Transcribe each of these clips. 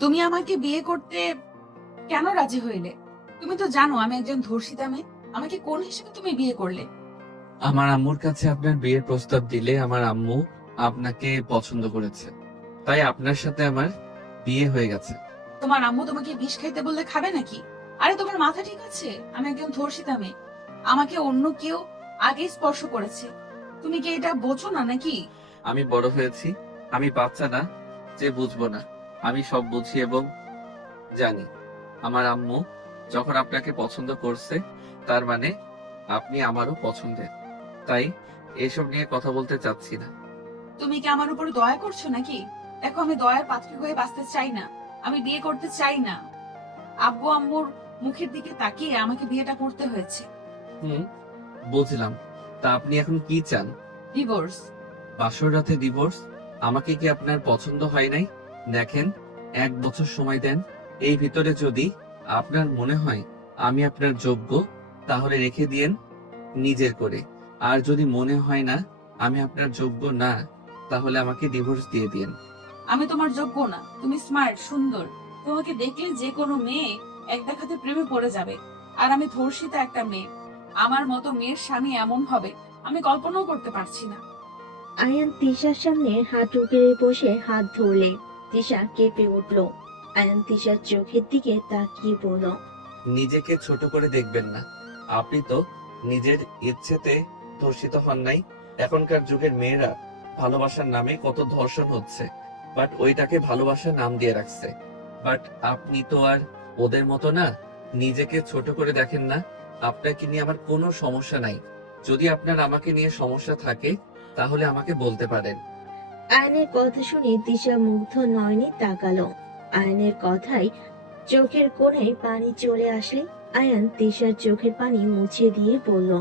তুমি আমাকে বিয়ে করতে কেন রাজি হইলে? তুমি তো জানো আমি একজন ধর্ষিতা মেয়ে। আমাকে কোন হিসেবে তুমি বিয়ে করলে? আমার আম্মুর কাছে আপনার বিয়ের প্রস্তাব দিলে আমার আম্মু আপনাকে পছন্দ করেছে, তাই আপনার সাথে আমার বিয়ে হয়ে গেছে। তোমার আম্মু তোমাকে বিষ খাইতে বললে খাবে নাকি? আরে তোমার মাথা ঠিক আছে? আমি একজন ধর্ষিতা মেয়ে। আমাকে অন্য কেউ আগে স্পর্শ করেছে। তুমি কি এটা বোঝো না নাকি? আমি বড় হয়েছি, আমি বাচ্চা না যে বুঝবো না। আমি সব বুঝি এবং জানি। আমার আম্মু যখন আপনাকে পছন্দ করছে, তার মানে আপনি আমারও পছন্দের। তাই এসব নিয়ে কথা বলতে চাচ্ছি না। তুমি কি আমার উপর দয়া করছো নাকি? দেখো আমি দয়ার পাত্রী হয়ে বাঁচতে চাই না। আমি বিয়ে করতে চাই না। আব্বু আম্মুর মুখের দিকে তাকিয়ে আমাকে বিয়েটা করতে হয়েছে। হুম, বুঝলাম। তা আপনি এখন কি চান? ডিভোর্স। বাসর রাতে ডিভোর্স? আমাকে কি আপনার পছন্দ হয় নাই? দেখেন, 1 বছর সময় দেন। এই ভিতরে যদি আপনার মনে হয় আমি আপনার যোগ্য, তাহলে রেখে দিয়েন নিজের করে। আর যদি মনে হয় না আমি আপনার যোগ্য না, তাহলে আমাকে ডিভোর্স দিয়ে দিয়েন। আমি তোমার যোগ্য না। তুমি স্মার্ট, সুন্দর। তোমাকে দেখলে যে কোনো মেয়ে এক দেখাতে প্রেমে পড়ে যাবে। আর আমি ধর্ষিতা একটা মেয়ে। আমার মতো মেয়ের স্বামী এমন হবে আমি কল্পনাও করতে পারছি না। আয়ান তিশার সামনে হাঁটু গেড়ে বসে হাত ধরলে তিশা কেঁপে উঠল। আয়ান তিশার চোখের দিকে তাকিয়ে বলল, নিজেকে ছোট করে দেখবেন না। আপনি তো নিজের ইচ্ছেতে ধর্ষিত হন নাই। এখনকার যুগের মেয়েরা ভালোবাসার নামে কত ধর্ষণ হচ্ছে, বাট ওইটাকে ভালোবাসার নাম দিয়ে রাখছে। বাট আপনি তো আর ওদের মতো না। নিজেকে ছোট করে দেখেন না। আপনাকে নিয়ে আমার কোনো সমস্যা নাই। যদি আপনার আমাকে নিয়ে সমস্যা থাকে, তাহলে আমাকে বলতে পারেন। আয়নের কথা শুনে তিশা মুগ্ধ নয়নে তাকালো। আয়নের কথায় চোখের কোণে পানি চলে আসলে আয়ান তিশার চোখের পানি মুছে দিয়ে বলল,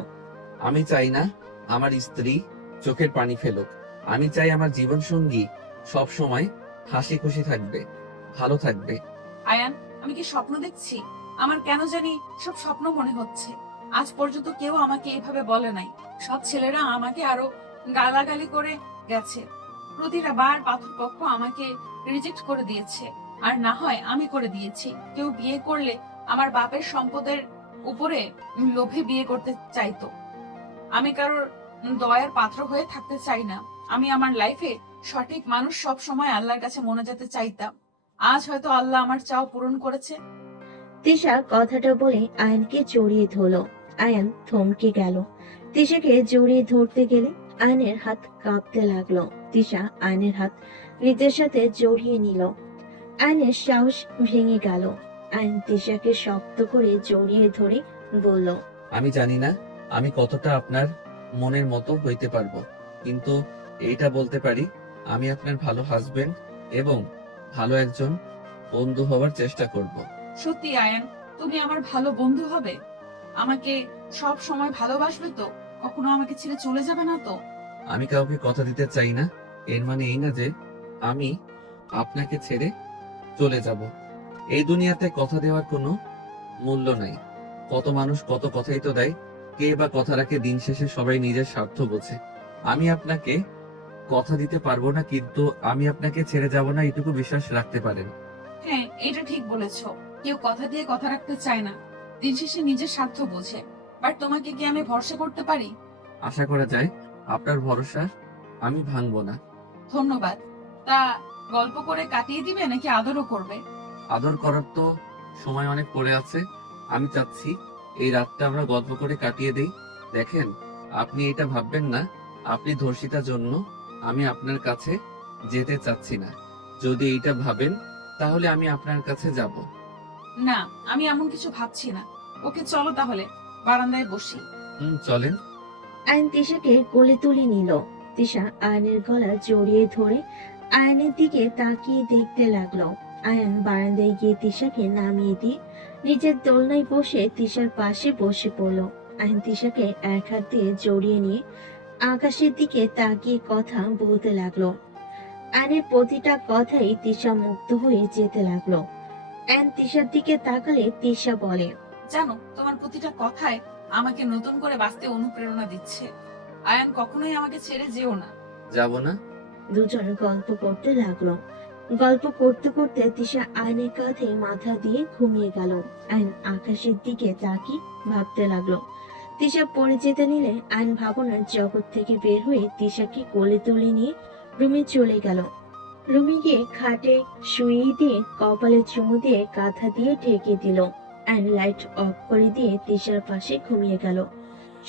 আমি চাই না আমার স্ত্রী চোখের পানি ফেলুক। আমি চাই আমার জীবন সঙ্গী সব সময় হাসি খুশি থাকবে, ভালো থাকবে। আয়ান, আমি কি স্বপ্ন দেখছি? আমার কেন জানি সব স্বপ্ন মনে হচ্ছে। আজ পর্যন্ত কেউ আমাকে এভাবে বলে নাই। সব ছেলেরা আমাকে আরো গালাগালি করে গেছে। প্রতিটা বার পাত্রপক্ষ আমাকে রিজেক্ট করে দিয়েছে। আর না হয় আমি করে দিয়েছি। কেউ বিয়ে করলে আমার বাপের সম্পদের উপরে লোভে বিয়ে করতে চাইতো। আমি কারোর দয়ার পাত্র হয়ে থাকতে চাই না। আমি আমার লাইফে সঠিক মানুষ সব সময় আল্লাহর কাছে মনে যেতে চাইতাম। আজ হয়তো আল্লাহ আমার চাও পূরণ করেছে। তিশা কথাটা বলে আয়নকে জড়িয়ে ধরলো। আয়ান থমকে গেল। তিশাকে জড়িয়ে ধরতে গেলে আয়নের হাত কাঁপতে লাগলো। তিশা আয়নের হাত নিজের সাথে জড়িয়ে নিল। আয়নের সাহস ভেঙে গেল। আয়ন তিশাকে শক্ত করে জড়িয়ে ধরে বলল, আমি জানি না আমি কতটা আপনার মনের মতো হইতে পারবো, কিন্তু এইটা বলতে পারি, আমি আপনার ভালো হাজবেন্ড এবং ভালো একজন বন্ধু হওয়ার চেষ্টা করব। সত্যি আয়ান, তুমি আমার ভালো বন্ধু হবে? আমাকে সব সময় ভালোবাসবে তো? কখনো আমাকে ছেড়ে চলে যাবে না তো? আমি কাউকে কথা দিতে চাই না। এর মানে এই না যে আমি আপনাকে ছেড়ে চলে যাব। এই দুনিয়াতে কথা দেওয়ার কোনো মূল্য নাই। কত মানুষ কত কথাই তো দেয়, কে বা কথা রাখে। দিন শেষে সবাই নিজের স্বার্থ বোঝে। আমি আপনাকে কথা দিতে পারবো না, কিন্তু আমি আপনাকে ছেড়ে যাব না, এটুকু বিশ্বাস রাখতে পারেন। হ্যাঁ, এটা ঠিক বলেছো। কেউ কথা দিয়ে কথা রাখতে চায় না, দিন শেষে নিজের স্বার্থ বোঝে। বাট তোমাকে কি আমি ভরসা করতে পারি? আশা করা যায় আপনার ভরসা আমি ভাঙবো না। ধন্যবাদ। তা গল্প করে কাটিয়ে দিবে নাকি আদরও করবে? আদর করার তো সময় অনেক পড়ে আছে। আমি চাচ্ছি এই রাতটা আমরা গল্প করে কাটিয়ে দেই। দেখেন, আপনি এটা ভাববেন না আপনি ধর্ষিতার জন্য আমি আপনার কাছে যেতে চাচ্ছি না। যদি এইটা ভাবেন, তাহলে আমি আপনার কাছে যাব। না, আমি এমন কিছু ভাবছি না। ওকে, চলো তাহলে বারান্দায় বসি। চলেন। আয়ন তিশাকে কোলে তুলে নিল। তিশা আয়নের গলা জড়িয়ে ধরে আয়নের দিকে তাকিয়ে দেখতে লাগলো। আয়ন বারান্দায় গিয়ে তিশাকে নামিয়ে দিয়ে নিজের দোলনায় বসে তিশার পাশে বসে পড়ল। আয়ন তিশাকে এক হাত দিয়ে জড়িয়ে নিয়ে আকাশের দিকে তাকিয়ে কথা বলতে লাগলো। আয়নের প্রতিটা কথাই তিশা মুগ্ধ হয়ে যেতে লাগলো। আয়ন তিশার দিকে তাকালে তিশা বলে, জানো, তোমার প্রতিটা কথায় আমাকে নতুন করে বাঁচতে অনুপ্রেরণা দিচ্ছে। আয়ান, কখনোই আমাকে ছেড়ে যেও না। যাব না। দুজন গল্প করতে লাগলো। গল্প করতে করতে তিশা আয়নের কাঁধে মাথা দিয়ে ঘুমিয়ে গেল। আয়ন আকাশের দিকে তাকিয়ে ভাবতে লাগলো। তিশা পড়ে যেতে নিলে আয়ন ভাবনার জগৎ থেকে বের হয়ে তিশাকে কোলে তুলে নিয়ে রুমে চলে গেল। রুমে গিয়ে খাটে শুইয়ে দিয়ে কপালে চুমু দিয়ে কাঁথা দিয়ে ঢেকে দিল। আয়ন লাইট অফ করে দিয়ে তিশার পাশে ঘুমিয়ে গেল।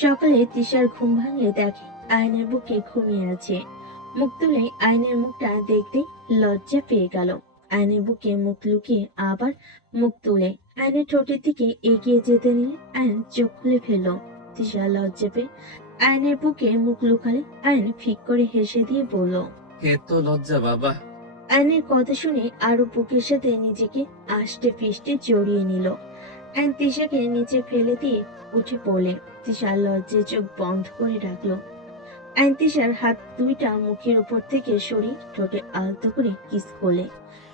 সকালে তিশার ঘুম ভাঙলে দেখে আয়নের বুকে ঘুমিয়ে আছে। মুখ তুলে আয়নের মুখটা দেখতে লজ্জা পেয়ে গেল। আয়নের বুকে মুখ লুকিয়ে আবার মুখ তুলে আয়নের ঠোঁটের দিকে এগিয়ে যেতে নিলে আয়ন চোখ খুলে ফেলল। তিশা লজ্জা পেয়ে আয়নের বুকে মুখ লুকালে আয়ন ফিক করে হেসে দিয়ে বলল। হে তো লজ্জা বাবা। আয়নের কথা শুনে আরো বুকের সাথে নিজেকে আষ্টে পিষ্টে জড়িয়ে নিল। আয়ন তিশাকে নিচে ফেলে দিয়ে উঠে পড়লে তিশা লজ্জায় চোখ বন্ধ করে রাখলো। আয়ন তিশার হাত দুইটা মুখের উপর থেকে সরিয়ে ঠোঁটে আলতো করে কিস করলে।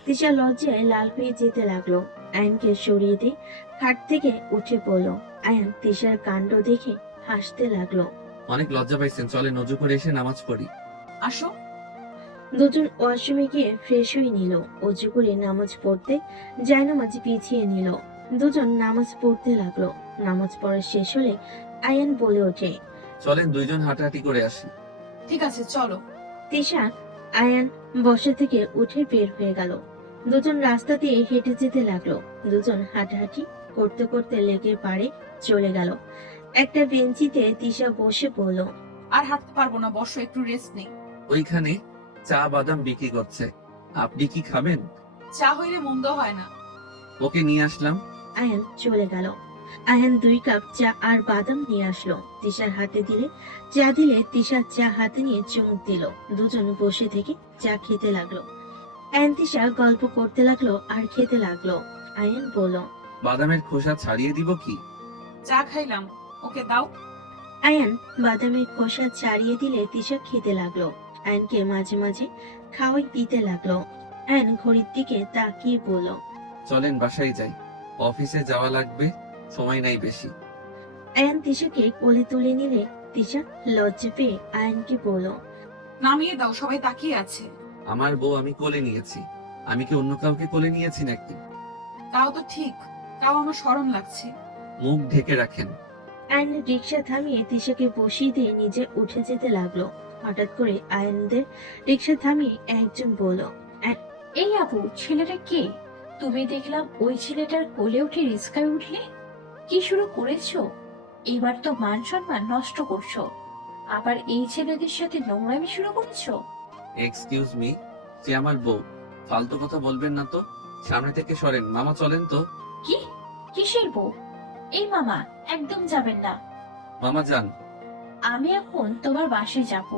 তিশা লজ্জায় লাল হয়ে যেতে লাগলো। আয়নকে সরিয়ে দিয়ে খাট থেকে উঠে পড়লো। আয়ন তিশার কাণ্ড দেখে হাসতে লাগলো। অনেক লজ্জা পাইছেন, চলে নজু করে এসে নামাজ পড়ি। আসো। দুজন ওয়াশরুমে গিয়ে ফ্রেশ হয়ে নিল। অজু করে নামাজ পড়তে জায়নামাজ পিছিয়ে নিল। দুজন নামাজ পড়তে লাগলো। নামাজ পড়া শেষ হলে আয়ান বলে ওঠে, চলেন দুইজন হাঁটাহাঁটি করে আসি। ঠিক আছে চলো। তিশা আয়ান বসা থেকে উঠে বের হয়ে গেল। দুজন রাস্তা দিয়ে হেঁটে যেতে লাগলো। দুজন হাঁটাহাঁটি করতে করতে লেকে পাড়ে চলে গেল। একটা বেঞ্চিতে তিশা বসে পড়ল। আর হাঁটতে পারবো না, বসো, একটু রেস্ট নেই। ওইখানে চা বাদাম বিক্রি করছে, আপনি কি খাবেন? চা হইলে মন্দ হয় না। ওকে নিয়ে আসলাম। আয়ান চলে গেল। আয়ান 2 কাপ চা আর বাদাম নিয়ে আসলো। তিশার হাতে দিলে তিশা চা হাতে নিয়ে চুমুক দিল। দুজন বসে থেকে চা খেতে লাগলো। আয়ান তিশা গল্প করতে লাগলো আর খেতে লাগলো। আয়ান বলল, বাদামের খোসা ছাড়িয়ে দিব কি? চা খাইলাম, ওকে দাও। আয়ান বাদামের খোসা ছাড়িয়ে দিলে তিশা খেতে লাগলো। আয়ানকে মাঝে মাঝে খাওয়াই দিতে লাগলো। আয়ান ঘড়ির দিকে তাকিয়ে বলল, চলেন বাসায় যাই, অফিসে যাওয়া লাগবে, সময় নাই বেশি। আয়ান তিশাকে কোলে তুলে নিলে তিশা লজ্জা পেয়ে আয়ানকে বলল, নামিয়ে দাও, সবাই তাকিয়ে আছে। আমার বউ আমি কোলে নিয়েছি, আমি কি অন্য কাউকে কোলে নিয়েছি নাকি? তাও তো ঠিক, তাও আমার শরম লাগছে। মুখ ঢেকে রাখেন। আয়ন রিক্সা থামিয়ে তিশাকে বসিয়ে দিয়ে নিজে উঠে যেতে লাগলো। হঠাৎ করে আয়নদের রিক্সা থামিয়ে একজন বলল, এই আপু, ছেলেটা কে? তুমি দেখলাম ওই ছেলেটার কোলে উঠে রিস্কায় উঠলে। কি শুরু করেছো? এবার তো মান সম্মান নষ্ট করছো, আবার এই ছেলেদের সাথে নোংরামি শুরু করেছো। এক্সকিউজ মি, যে আমার বউ, ফালতু কথা বলবেন না তো। সামনে থেকে সরেন, মামা চলেন তো। কি? কিসের বউ? এই মামা, একদম যাবেন না। মামা যান। আমি এখন তোমার বাসায় যাব,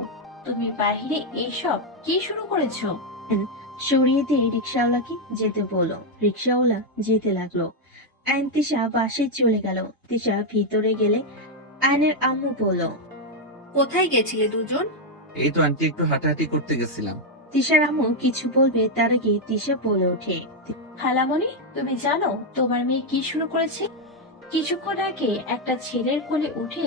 তুমি বাইরে এইসব কি শুরু করেছো? সরিয়ে দিয়ে রিক্সাওয়ালাকে যেতে বলল। রিক্সাওয়ালা যেতে লাগলো। আয়ন তিশা বাসায় চলে গেল। তিশা ভিতরে গেলে আয়নের আম্মু বলল, কোথায় গেছিলে দুজন? এই তো আন্টি, একটু হাঁটাহাঁটি করতে গেছিলাম। তিশার আম্মু কিছু বলবে তার আগে তিশা বলে ওঠে, খালামণি, তুমি জানো তোমার মেয়ে কি শুরু করেছে? কিছুক্ষণ আগে একটা ছেলের কোলে উঠে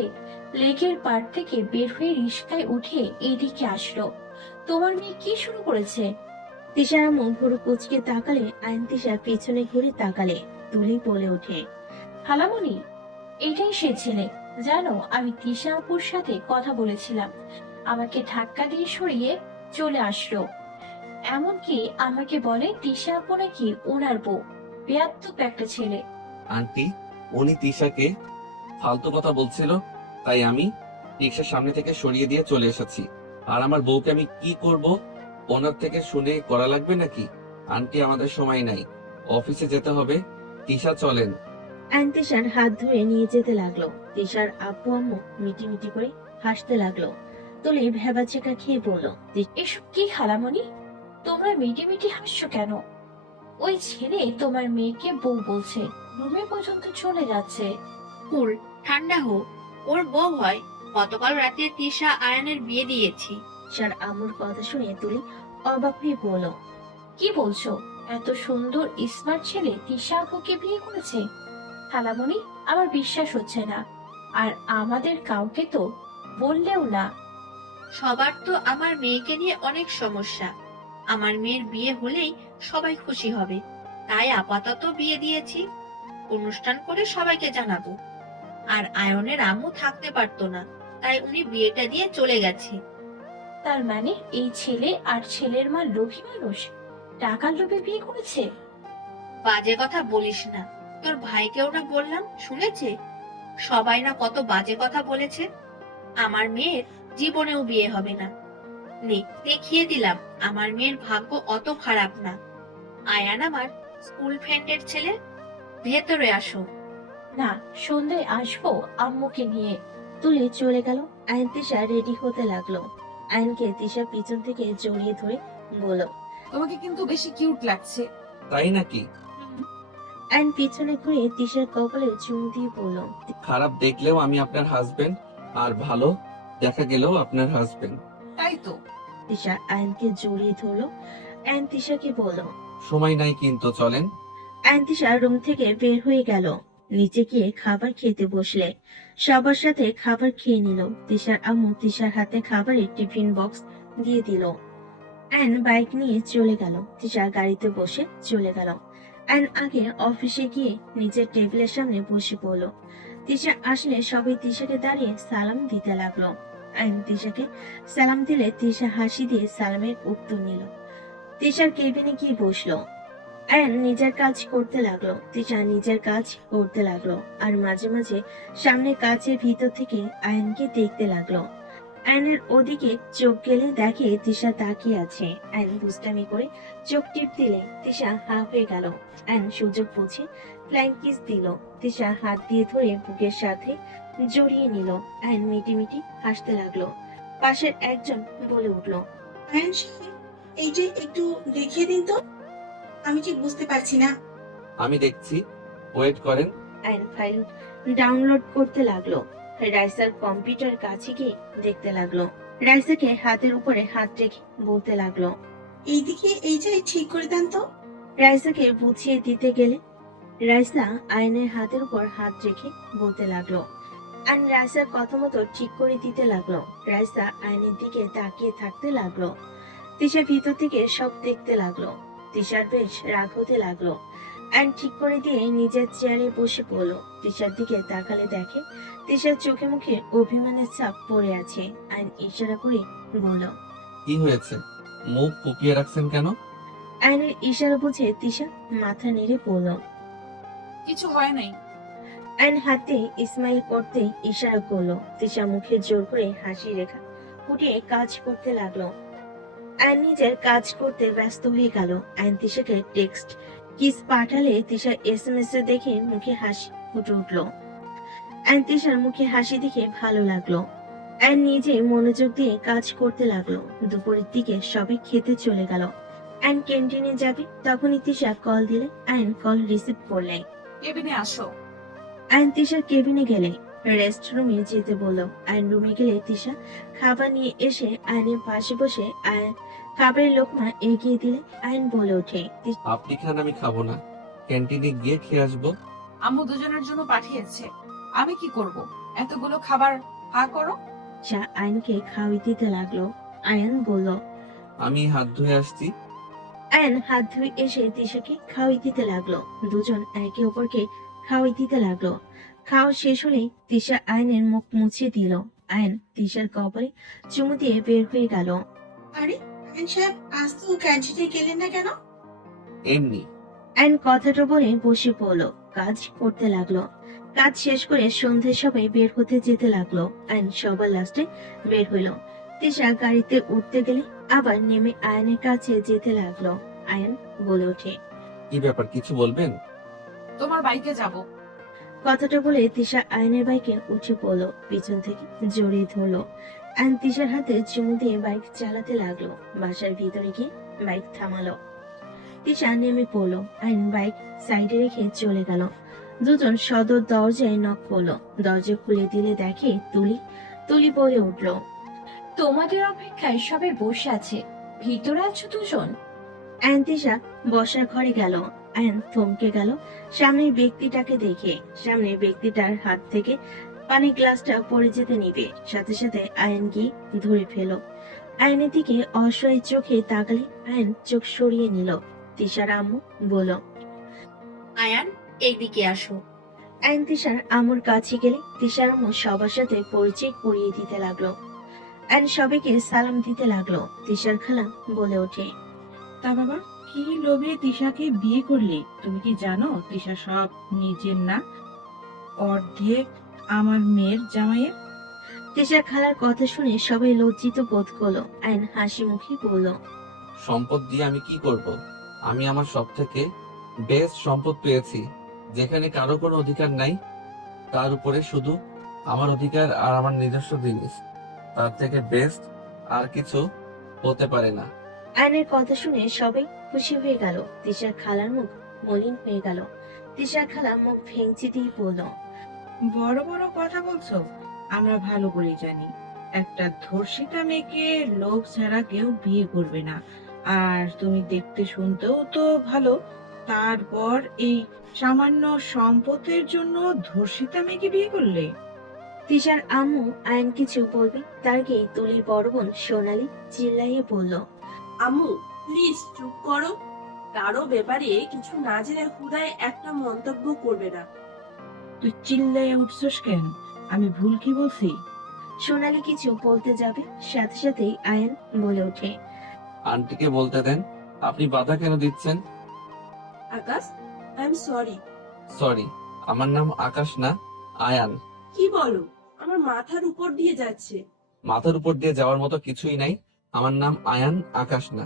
লেকের পাড় থেকে বের হয়ে রিস্কায় উঠে এইদিকে আসলো। তোমার মেয়ে কি শুরু করেছে? তিশার আম্মু ভুরু কুচকে তাকালে আয়ন তিশা পিছনে ঘুরে তাকালে তুলি বলে ওঠে, খালামণি, এটাই সে ছেলে। জানো, আমি তিশা আপুর সাথে কথা বলেছিলাম, আমাকে ধাক্কা দিয়ে সরিয়ে চলে আসলো। এমনকি আমাকে বলে তিশা আপু নাকি ওনার বউ। বেয়াদ্দপ একটা ছেলে। আন্টি, উনি তিশাকে ফালতু কথা বলছিল, তাই আমি রিক্সার সামনে থেকে সরিয়ে দিয়ে চলে এসেছি। আর আমার বউকে আমি কি করব? ওনার থেকে শুনে করা লাগবে নাকি? আন্টি, আমাদের সময় নাই, অফিসে যেতে হবে। তিশা চলেন। আয়ন তিশার হাত ধরে নিয়ে যেতে লাগলো। তিশার আব্বু আম্মু মিটি মিটি করে হাসতে লাগলো। তুলি ভেবাচেকা খেয়ে বলল, এসব কি খালামণি? তোমরা মিটি মিটি হাসছো কেন? ওই ছেলে তোমার মেয়েকে বউ বলছে, রুমে পর্যন্ত চলে যাচ্ছে। কুল, ঠান্ডা হোক, ওর বউ হয়। গতকাল রাতে তিশা আয়ানের বিয়ে দিয়েছি। তিশার আম্মুর কথা শুনে তুলি অবাক হয়ে বলল, কি বলছো? এত সুন্দর স্মার্ট ছেলে তিশা আপুকে বিয়ে করেছে? খালামণি, আমার বিশ্বাস হচ্ছে না। আর আমাদের কাউকে তো বললেও না। সবার তো আমার মেয়েকে নিয়ে অনেক সমস্যা। আমার মেয়ের বিয়ে হলেই সবাই খুশি হবে, তাই আপাতত বিয়ে দিয়েছি। অনুষ্ঠান করে সবাইকে জানাবো। আর আয়নের আম্মু থাকতে পারতো না, তাই উনি বিয়েটা দিয়ে চলে গেছে। তার মানে এই ছেলে আর ছেলের মা লোভী মানুষ, টাকার লোভে বিয়ে করেছে। বাজে কথা বলিস না, তোর ভাইকেও না বললাম, শুনেছে। সবাই না কত বাজে কথা বলেছে। আমার মেয়ের জীবনেও বিয়ে হবে না। নে, দেখিয়ে দিলাম আমার মেয়ের ভাগ্য অত খারাপ না। আয়ান আমার স্কুল ফ্রেন্ডের ছেলে। ভেতরে আসো। না, সন্ধ্যায় আসবো আম্মুকে নিয়ে। তুলি চলে গেল। আয়ন তিশা রেডি হতে লাগলো। আয়নকে তিশা পিছন থেকে জড়িয়ে ধরে বলল, তোমাকে কিন্তু বেশি কিউট লাগছে। তাই নাকি? আয়ন পিছনে ঘুরে তিশার কপালে চুমু দিয়ে বলল, খারাপ দেখলেও আমি আপনার হাজবেন্ড, আর ভালো দেখা গেলেও আপনার হাজবেন্ড। তাই তো। তিশা আয়নকে জড়িয়ে ধরলো। আয়ন তিশাকে বলল। সময় নাই কিন্তু, চলেন। আয়ন তিশা রুম থেকে বের হয়ে গেল। নিচে গিয়ে খাবার খেতে বসলে। সবার সাথে খাবার খেয়ে নিল। তিশার আম্মু তিশার হাতে খাবারের টিফিন বক্স দিয়ে দিল। আয়ন বাইক নিয়ে চলে গেল। তিশা গাড়িতে বসে চলে গেল। আয়ন আগে অফিসে গিয়ে নিজের টেবিলের সামনে বসে পড়ল। তিশা আসলে সবাই তিশাকে দাঁড়িয়ে সালাম দিতে লাগলো। আয়ন তিশাকে সালাম দিলে তিশা হাসি দিয়ে সালামের উত্তর নিল। তিশার কেবিনে গিয়ে বসলো। আয়ন নিজের কাজ করতে লাগলো। তিশা নিজের কাজ করতে লাগলো। আর মাঝে মাঝে সামনে কাচের ভিতর থেকে আয়নকে দেখতে লাগলো। আয়নের ওদিকে চোখ গেলে দেখে তিশা তাকিয়ে আছে। আয়ন দুষ্টামি করে চোখ টিপ দিলে তিশা হা হয়ে গেল। আয়ন সুযোগ বুঝে ফ্লাইং কিস দিল। তিশা হাত দিয়ে ধরে বুকের সাথে জড়িয়ে নিল। আয়ন মিটিমিটি হাসতে লাগলো। পাশের একজন বলে উঠলো, আয়ন সাহেব, এই যে একটু দেখিয়ে দিন তো, আমি ঠিক বুঝতে পারছি না। আমি দেখছি, ওয়েট করেন। আয়ন ফাইল ডাউনলোড করতে লাগলো। রাইসার কম্পিউটার কাছে গিয়ে দেখতে লাগলো। রাইসাকে হাতের উপরে হাত রেখে বলতে লাগলো। এইদিকে এই যে ঠিক করে দেন তো। রাইসাকে বুঝিয়ে দিতে গেলে রাইসা আয়নের হাতের উপর হাত রেখে বলতে লাগলো। আয়ন রাইসার কথা মতো ঠিক করে দিতে লাগলো। রাইসা আয়নের দিকে তাকিয়ে থাকতে লাগলো। তিশা ভিতর থেকে সব দেখতে লাগলো। তিশার বেশ রাগ হতে লাগলো। আয়ন ঠিক করে দিয়ে নিজের চেয়ারে বসে পড়লো। তিশার দিকে তাকালে দেখে তিশার চোখে মুখে অভিমানের ছাপ পড়ে আছে। আয়ন ইশারা করে বলল। কি হয়েছে? মুখ ফুপিয়ে রাখছেন কেন? আয়নের ইশারা বুঝে তিশা মাথা নেড়ে পড়ল। কিছু হয় নাই। আয়ন হাতে ইসমাইল করতে ইশারা করলো। তিশা মুখে জোর করে হাসি রেখা ফুটিয়ে কাজ করতে লাগলো। আয়ন নিজের কাজ করতে ব্যস্ত হয়ে গেল। আয়ন তিশাকে টেক্সট কিস পাঠালে তিশা এসএমএস এ দেখে মুখে হাসি ফুটে উঠলো। আয়ন তিশার মুখে হাসি দেখে ভালো লাগলো। আয়ন নিজে মনোযোগ দিয়ে কাজ করতে লাগলো। দুপুরের দিকে সবাই খেতে চলে গেল। আয়ন ক্যান্টিনে যাবে, তখনই তিশা কল দিলে আয়ন কল রিসিভ করলে। কেবিনে আসো। আয়ন তিশার কেবিনে গেলে রেস্ট রুমে যেতে বলল। আয়ন রুমে গেলে তিশা খাবার নিয়ে এসে আয়নের পাশে বসে আয়ন খাবারের লোকমা এগিয়ে দিলে আয়ন বলে ওঠে, আপনি খান, আমি খাবো না। ক্যান্টিনে গিয়ে খেয়ে আসবো। আম্মু দুজনের জন্য পাঠিয়েছে। আমি কি করব? এতগুলো খাবার হা করো। তিশা আয়নকে খাওয়াই দিতে লাগলো। আয়ন বলল। আমি হাত ধুয়ে আসছি। আয়ন হাত ধুয়ে এসে তিশাকে খাওয়াই দিতে লাগলো। দুজন একে অপরকে খাওয়াই দিতে লাগলো। খাওয়া শেষ হলেই তিশা আয়নের মুখ মুছে দিল। আয়ন তিশার কপালে চুমু দিয়ে বের হয়ে গেল। আরে আয়ন সাহেব, আজ তো ক্যান্টিনে গেলেন না কেন? এমনি। আয়ন কথাটা বলে বসে পড়লো। কাজ করতে লাগলো। কাজ শেষ করে সন্ধ্যে সবাই বের হতে যেতে লাগলো। আয়ন সবার লাস্টে বের হইলো। তিশা গাড়িতে উঠতে গেলে আবার নেমে আয়নের কাছে যেতে লাগলো। আয়ন বলে ওঠে, কি ব্যাপার, কিছু বলবেন? তোমার বাইকে যাব। কথাটা বলে তিশা আয়নের বাইকে উঠে পড়লো। পিছন থেকে জড়িয়ে ধরলো। আয়ন তিশার হাতে চুমু দিয়ে বাইক চালাতে লাগলো। বাসার ভিতরে গিয়ে বাইক থামালো। তিশা নেমে পড়লো। আয়ন বাইক সাইডে রেখে চলে গেল। দুজন সদর দরজায় নক করলো। দরজা খুলে দিলে দেখে তুলি। তুলি বলে উঠলো, তোমাদের অপেক্ষায় সবাই বসে আছে, ভিতরে আছো দুজন। আয়ন তিশা বসার ঘরে গেল। আয়ন থমকে গেল সামনের ব্যক্তিটাকে দেখে। সামনের ব্যক্তিটার হাত থেকে পানির গ্লাসটা পড়ে যেতে নিবে, সাথে সাথে আয়ন গিয়ে ধরে ফেলো। আয়নের দিকে অসহায় চোখে তাকালে আয়ন চোখ সরিয়ে নিল। তিশার আম্মু বলল। আয়ান, এইদিকে আসো। আয়ন তিশার আম্মুর কাছে গেলে তিশার আম্মু সবার সাথে পরিচয় করিয়ে দিতে লাগলো। আয়ন সবাইকে সালাম দিতে লাগলো। তিশার খালা বলে ওঠে, তা বাবা, কি লোভে তিশাকে বিয়ে করলে? তুমি কি জানো তিশা সব নিজের না, অর্ধেক আমার মেয়ের জামাইয়ের? তিশার খালার কথা শুনে সবাই লজ্জিত বোধ করলো। আয়ন হাসি মুখে বলল, সম্পদ দিয়ে আমি কি করব? আমি আমার সব থেকে বেস্ট সম্পদ পেয়েছি, যেখানে কারো কোনো অধিকার নাই। তার উপরে শুধু আমার অধিকার আর আমার নিজস্ব জিনিস। তার থেকে বেস্ট আর কিছু হতে পারে না। আয়নের কথা শুনে সবাই খুশি হয়ে গেল। তিশার খালার মুখ মলিন হয়ে গেল। তিশার খালা মুখ ভেঙচি দিয়ে বলল, বড় বড় কথা বলছো? আমরা ভালো করে জানি একটা ধর্ষিতা মেয়েকে লোভ ছাড়া কেউ বিয়ে করবে না। আর তুমি দেখতে শুনতেও তো ভালো, তারপর এই সামান্য সম্পদের জন্য ধর্ষিতা মেয়েকে বিয়ে করলে? তিশার আম্মু আয়ন কিছু বলবে তার আগেই তুলির বড় বোন সোনালি চিল্লাইয়ে বলল, আম্মু প্লিজ চুপ করো। কারো ব্যাপারে কিছু না জেনে হুদায় একটা মন্তব্য করবে না। তুই চিল্লাইয়া উঠছস কেন? আমি ভুল কি বলছি? সোনালি কিছু বলতে যাবে সাথে সাথেই আয়ন বলে ওঠে, আন্টিকে বলতে দেন, আপনি বাধা কেন দিচ্ছেন? আকাশ, আই এম সরি। সরি, আমার নাম আকাশ না, আয়ান। কি বলো? আমার মাথার উপর দিয়ে যাচ্ছে। মাথার উপর দিয়ে যাওয়ার মতো কিছুই নাই। আমার নাম আয়ান, আকাশ না।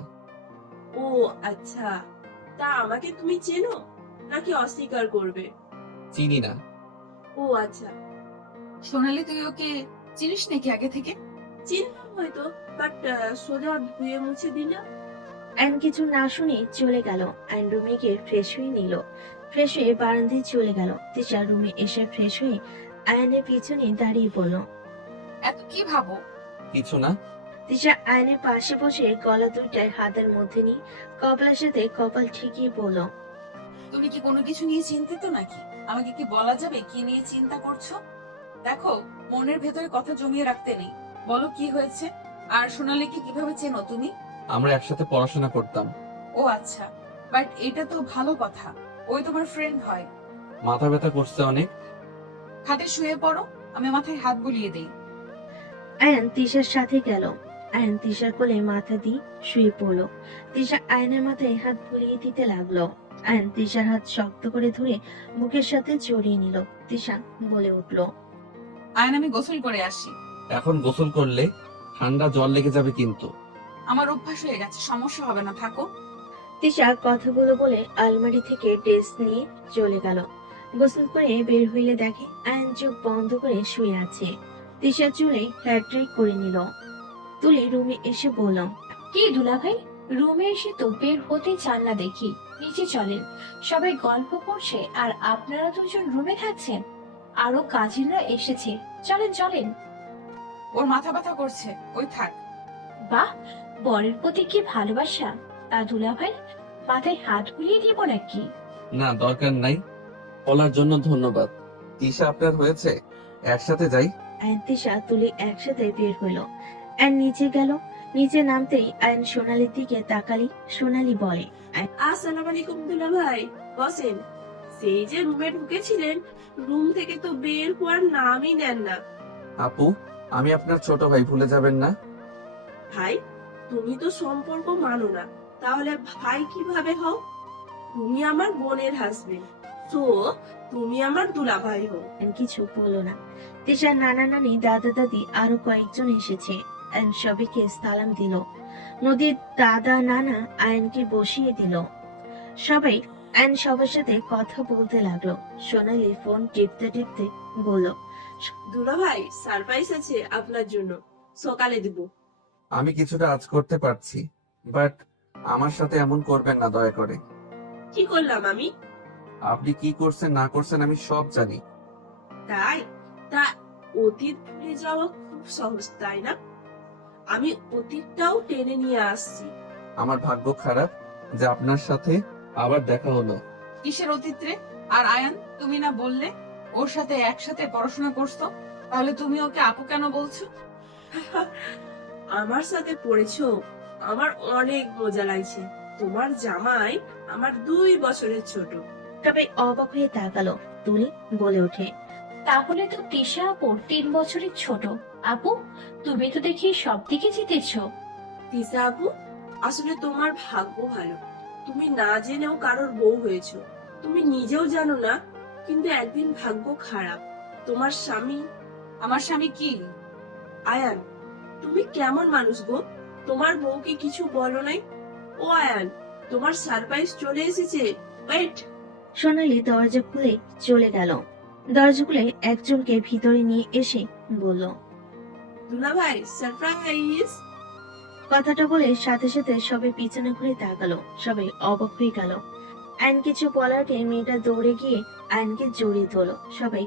ও আচ্ছা, তা আমাকে তুমি চেনো নাকি অস্বীকার করবে? চিনি না। ও আচ্ছা, সোনালি, তুই ওকে চিনিস নাকি আগে থেকে? চিনতাম হয়তো, বাট সোজা ধুয়ে মুছে দিলাম। আয়ন কিছু না শুনে চলে গেল। আয়ন রুমে গিয়ে ফ্রেশ হয়ে নিল। ফ্রেশ হয়ে বারান্দায় চলে গেল। তিশা রুমে এসে ফ্রেশ হয়ে আয়নের পিছনে দাঁড়িয়ে পড়ল। এত কি ভাবো? কিছু না। তিশা আয়নের পাশে বসে গলা দুইটায় হাতের মধ্যে নিয়ে কপালের সাথে কপাল ঠেকিয়ে বলল, তুমি কি কোনো কিছু নিয়ে চিন্তিত নাকি? আমাকে কি বলা যাবে কি নিয়ে চিন্তা করছো? দেখো, মনের ভেতরে কথা জমিয়ে রাখতে নেই। বলো কি হয়েছে? আর সোনালীকে কিভাবে চেনো তুমি? আমরা একসাথে পড়াশোনা করতাম। ও আচ্ছা, বাট এটা তো ভালো কথা। ওই তোমার ফ্রেন্ড হয়। মাথা ব্যথা করছে অনেক। খাটে শুয়ে পড়ো, আমি মাথায় হাত বুলিয়ে দেই। আয়ন তিশার সাথে গেল। আয়ন তিশার কোলে মাথা দিয়ে শুয়ে পড়ল। তিশা আয়নের মাথায় হাত বুলিয়ে দিতে লাগলো। আয়ন তিশার হাত শক্ত করে ধরে বুকের সাথে জড়িয়ে নিল। তিশা বলে উঠল, আয়ন, আমি গোসল করে আসি। এখন গোসল করলে ঠান্ডা জল লেগে যাবে কিন্তু। আমার অভ্যাস হয়ে গেছে, সমস্যা হবে না, থাকো। তিশা কথাগুলো বলে আলমারি থেকে ড্রেস নিয়ে চলে গেল। গোসল করে বের হইলে দেখে আয়ন চোখ বন্ধ করে শুয়ে আছে। তিশা চুলে হেয়ার ড্রাই করে নিল। তুলি রুমে এসে বলল, কি দুলাভাই, রুমে এসে তো বের হতে চান না দেখি। নিচে চলেন, সবাই গল্প করছে আর আপনারা দুজন রুমে থাকছেন। আরো কাজিনরা এসেছে, চলেন চলেন। ওর মাথা ব্যথা করছে, ওই থাক। বাহ, বরের প্রতি কি ভালোবাসা! তা দুলাভাই, মাথায় হাত বুলিয়ে দিব নাকি? না, দরকার নাই। বলার জন্য ধন্যবাদ। তিশা আপনার হয়েছে? একসাথে যাই। আয়ন তিশা তুলি একসাথে বের হইল। আয়ন নিচে গেল। নিচে নামতেই আয়ন সোনালির দিকে তাকালি। সোনালি বলে, আসসালামু আলাইকুম দুলা ভাই, বসেন। সেই যে রুমে ঢুকেছিলেন, রুম থেকে তো বের হওয়ার নামই নেন না। আপু, আমি আপনার ছোট ভাই, ভুলে যাবেন না। ভাই, তুমি তো সম্পর্ক মানো না, তাহলে ভাই কিভাবে হও? তুমি আমার বোনের হাজবেন্ড, তো তুমি আমার দুলা ভাই হও। আয়ন কিছু বলল না। তিশার নানা নানি দাদা দাদি আরো কয়েকজন এসেছে। আয়ন সবাইকে সালাম দিল। নদীর দাদা নানা আয়নকে বসিয়ে দিল। সবাই আয়ন সবার সাথে কথা বলতে লাগলো। সোনালি ফোন টিপতে টিপতে বলল, দুলা ভাই, সারপ্রাইজ আছে আপনার জন্য, সকালে দিব। আমি কিছুটা আজ করতে পারছি, বাট আমার সাথে এমন করবেন না দয়া করে। কি করলাম আমি? আপনি কি করছেন না করছেন আমি সব জানি। তাই? তা অতীত ভুলে যাওয়া খুব সহজ, তাই না? আমি অতীতটাও টেনে নিয়ে আসছি। আমার ভাগ্য খারাপ যে আপনার সাথে আবার দেখা হলো। কিসের অতীত রে? আর আয়ান, তুমি না বললে ওর সাথে একসাথে পড়াশোনা করছো? তাহলে তুমি ওকে আপু কেন বলছো? আমার সাথে পড়েছো, আমার অনেক মজা লাগছে। তোমার জামাই আমার 2 বছরের ছোট। সবাই অবাক হয়ে তাকালো। তুলি বলে ওঠে, তাহলে তো তিশা আপুর 3 বছরের ছোট। আপু, তুমি তো দেখি সব দিকে জিতেছো। তিশা আপু, আসলে তোমার ভাগ্য ভালো, তুমি না জেনেও কারোর বউ হয়েছো। তুমি নিজেও জানো না, কিন্তু একদিন ভাগ্য খারাপ। তোমার স্বামী আমার স্বামী কি? আয়ান, তুমি কেমন মানুষ গো? তোমার বউকে কিছু বলো নাই? ও আয়ান, তোমার সারপ্রাইজ চলে এসেছে। ওয়েট। সোনালি দরজা খুলে চলে গেল। দরজা খুলে একজনকে ভিতরে নিয়ে এসে বলল, দুলা ভাই, সারপ্রাইজ। কথাটা বলে সাথে সাথে সবাই পিছনে ঘুরে তাকালো। সবাই অবাক হয়ে গেল। আইন কিছু বলার আগে মেয়েটা দৌড়ে গিয়ে আইনকে জড়িয়ে ধরলো। সবাই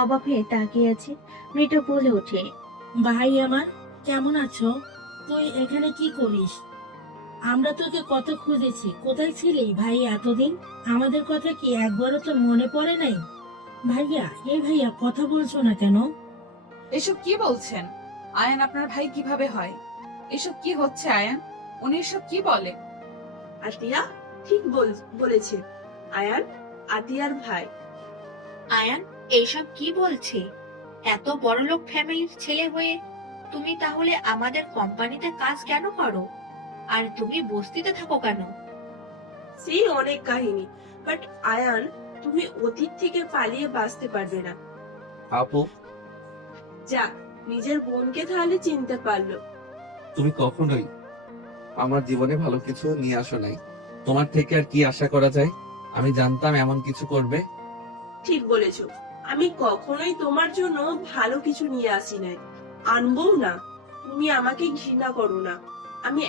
অবাক হয়ে তাকিয়ে আছে। মেয়েটা বলে ওঠে, ভাই আমার, কেমন আছো? তুই এখানে কি করিস? আমরা তোকে কত খুঁজেছি, কোথায় ছিলি ভাই এতদিন? আমাদের কথা কি একবারও তোর মনে পড়ে নাই? ভাইয়া, ভাইয়া কথা বলছো না কেন? এসব কি বলছেন? আয়ান আপনার ভাই কিভাবে হয়? এসব কি হচ্ছে আয়ান? উনি এসব কি বলে? আতিয়া ঠিক বলেছে। আয়ান আতিয়ার ভাই। আয়ান এইসব কি বলছে? এত বড়লোক ফ্যামিলির ছেলে হয়ে তুমি তাহলে আমাদের কোম্পানিতে কাজ কেন করো? আর তুমি বস্তিতে থাকো কেন? সেই অনেক কাহিনী, বাট আয়ান, তুমি অতীত থেকে পালিয়ে বাঁচতে পারবে না। আপু, যাক, নিজের বোনকে তাহলে চিনতে পারলো। তুমি কখনোই আমার জীবনে ভালো কিছু নিয়ে আসো নাই। তোমার থেকে আর কি আশা করা যায়? আমি জানতাম এমন কিছু করবে। ঠিক বলেছো, আমি কখনোই তোমার জন্য ভালো কিছু নিয়ে আসি নাই, আনবও না। তুমি আমাকে ঘৃণা করো না, আমি